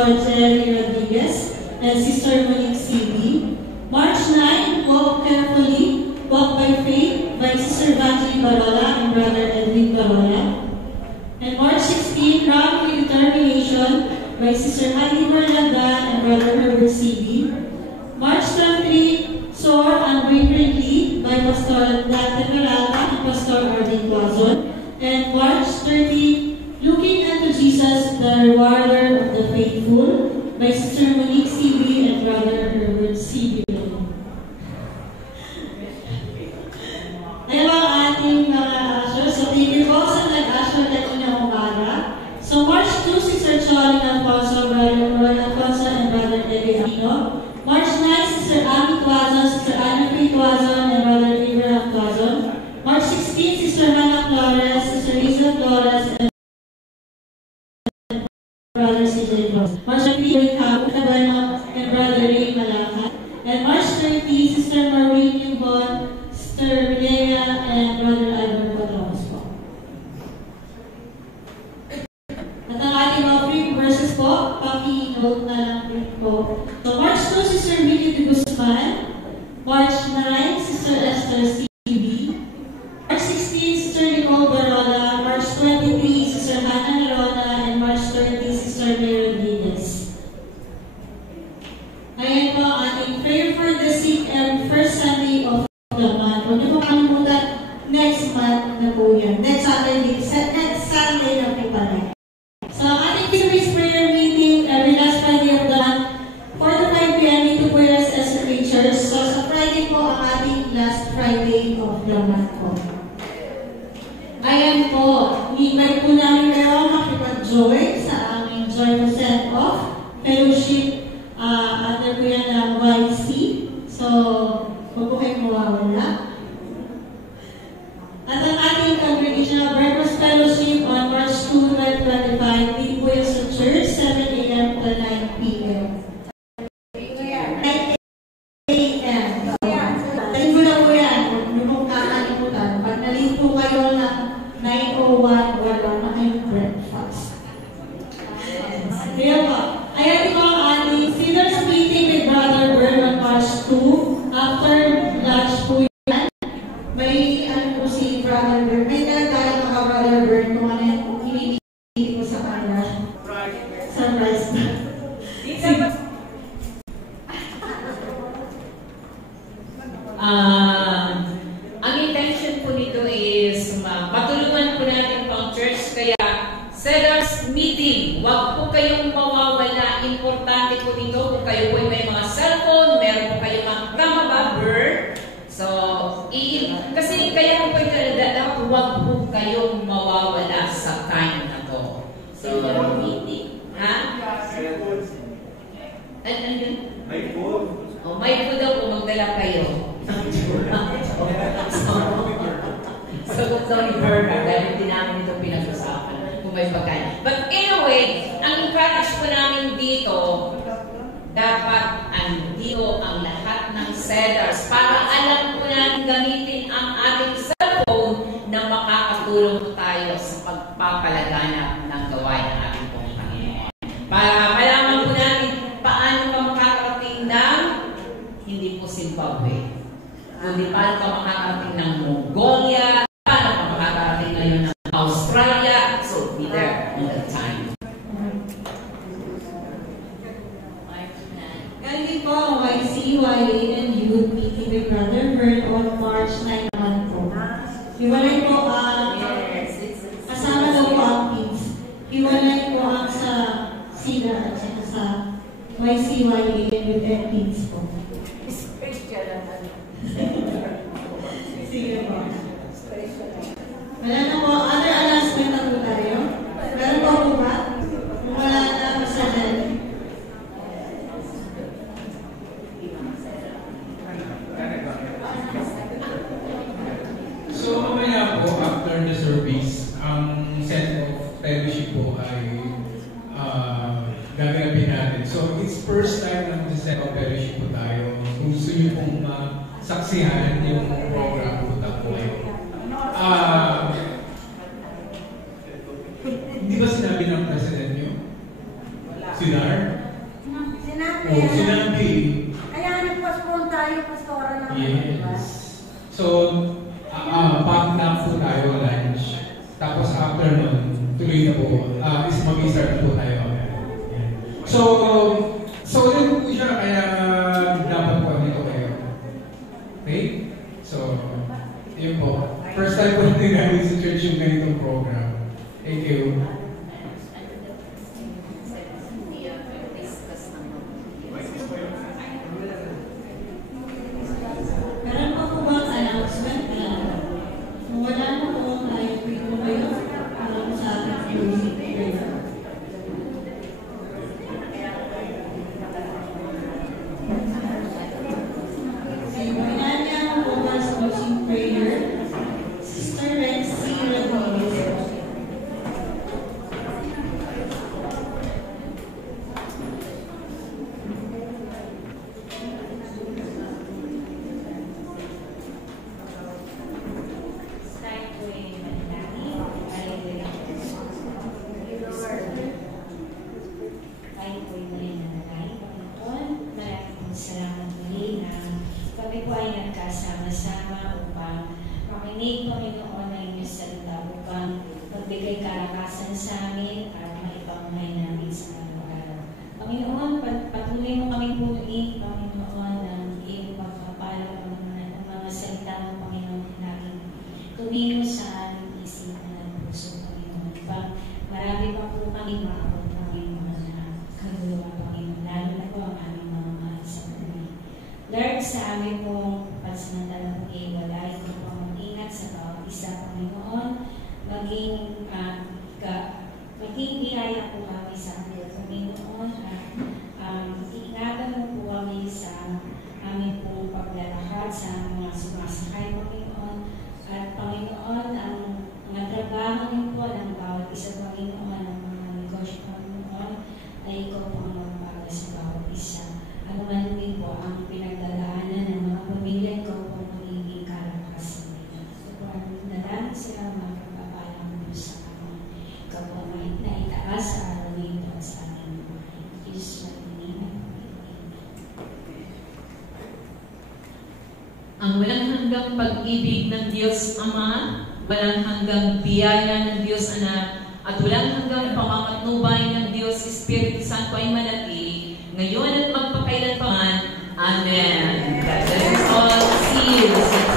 Pastor Jerry Rodriguez and Sister Monique C.B. March 9, Walk Carefully, Walk by Faith by Sister Vangeli Barola and Brother Edwin Barola. And March 16, Run with Determination by Sister Heidi Marlanda and Brother Herbert C.B. March 23, Soar Unwaveringly by Pastor Dante Peralta and Pastor Arvin Quazon. And March 30, Looking unto Jesus, the Rewarder of the Faithful by Sister Monique C.B. and Brother Herbert C.B. Ayan ang ating mga usher. So, thank you po sa nag-usher kanina umaga. So, March 2, Sister Cholin Alfonso, Brother Roy Alfonso, and Brother Eddie Aquino. March 9, Sister Ami Tuazon, Sister Anna Faye Tuazon, and Brother Abraham Tuazon. March 16, Sister Hannah Flores, Sister Lisa Flores, and Brother C.J. Flores. March 20, Ray Capo, and Brother Ray Malaka. And March 30, Sister Maureen Yubon, Sister Milena, and Brother Ivan Potamos po. At ang ating offering verses po, paki-note na lang din po. So March 2, Sister Vicky de Guzman. March 9, Sister Esther C.B. March 16, Sister Nicole Barola. March 23, Sister Hannah Nerona. And March 30, Sister Mary Rodriguez. Ayan po ang ating prayer for the sick and first Sunday of the month. Huwag niyo po kalimutan, next month na po yan. Next Sunday na po pala. So, ang ating Feast prayer meeting every last Friday of the month, 4 to 5 p.m. dito po yung SSA Church. So, sa Friday po ang ating last Friday of the month po. Ayan po, invite po namin kayo makipag-join sa aming Joyful Send-Off Fellowship under po yan ng YC. So, huwag po kayong mawawala. At ang ating Congregational Breakfast Fellowship on March 2, 2025, dito po yan sa church, 7 a.m. to 9 p.m. 9 a.m. Tayo mo na po yan, huwag niyo pong kakalimutan. Pag nalit po kayo ng 9:01, wala na kayong breakfast. Kaya po, ayan po ang ating Sinners Meeting with Brother Bern on March 2. After lunch po yan, may ano po si Brother Bern. May nagdala mga Brother Bern kung ano yung hinihintay po sa kanila. Surprise na. Ang intention po nito is matulungan po natin pang church, kaya Sellers Meeting, huwag po kayong mawawala. Importante po dito kung kayo po may mga cellphone, meron po kayong mga kamaba, bird. So, kasi kaya po ito, huwag po kayong mawawala sa time na to. So, meeting. Ha? May food. Oh, may food daw kung magdala kayo. So, sorry, burger. Dahil din namin ito pinag-usapan kung may pagkain. But anyway, ang encourage po namin dito, dapat andito ang lahat ng sellers para alam po natin gamitin ang ating cellphone na makakatulong po tayo sa pagpapalaganap ng gawain ng ating pong Panginoon. Para malaman po natin paano ka makakarating ng hindi po Zimbabwe. Kundi paano ka makakarating ng Mongolia, paano ka makakarating ngayon ng Australia. So, be there on that time. Ganyan po ang YC, YA, and Youth Meeting with Brother Bern on March 9 naman po. Hiwalay po ang kasama daw po ang kids. Hiwalay po ang sa SIDA at saka sa YC, YA, and with kids po. Sige po. Wala na po. Other announcement na po tayo. Meron po po ba? Kung wala na sa dyan. So, mamaya po, after the service, ang send-off fellowship po ay gaganapin natin. So, it's first time na mag-send-off fellowship po tayo. Kung gusto nyo pong saksihan yung program po tayo. Di ba sinabi ng president nyo? Si Dar? postpone tayo, pastora naman, di ba? Yes. So, pack na po tayo lunch. Tapos after nun, tuloy na po. Mag-start po tayo. Yan. So din po siya, kaya dapat po dito kayo. Okay? So, yun po. First time po natin namin sa church yung ganitong program. Thank you. Meron pa po bang announcement na kung wala mo po ay free po kayo para po sa ating closing prayer? Simulan niya ang po ba sa closing prayer? Sister Rexy Rodriguez. Salamat muli na kami po ay nagkasama-sama upang makinig, Panginoon, ng inyong salita upang magbigay karakasan sa amin at maipamahal namin sa araw-araw. Panginoon, patuloy mo kami punuin, Panginoon, ng iyong pagpapala, Panginoon, ng mga salita ng Panginoon namin tumino sa aming isipan at puso, Panginoon. Marami pa po kami maabot, Panginoon, na kaguluhan, Panginoon, lalo na po ang aming mga mahal sa buhay. Lord, sa amin pong pansamantalang pag-iwalay, kung mag-ingat sa bawat isa, Panginoon, maging biyaya po kami sa amin, Panginoon, at ingatan mo po kami sa aming pong paglalakad sa mga sumasakay, Panginoon, at Panginoon, ang mga trabaho niyo po ng bawat isa, Panginoon, ang mga negosyo, Panginoon, ay ikaw po ang magbagal sa bawat isa. Ano man din po ang pinagdadaanan ng mga pamilya, ikaw po magiging kalakasan nila. So po ang dalangin sila mga pagpapalang mo sa amin. Ikaw po may naitaas sa araw nito at sa amin. Jesus, magiging. Ang walang hanggang pag-ibig ng Diyos Ama, walang hanggang biyaya ng Diyos Anak, at walang hanggang pangangatnubay ng Diyos Espiritu Santo ay manatili, ngayon at magpakailanman. Amen. God bless us all. See you.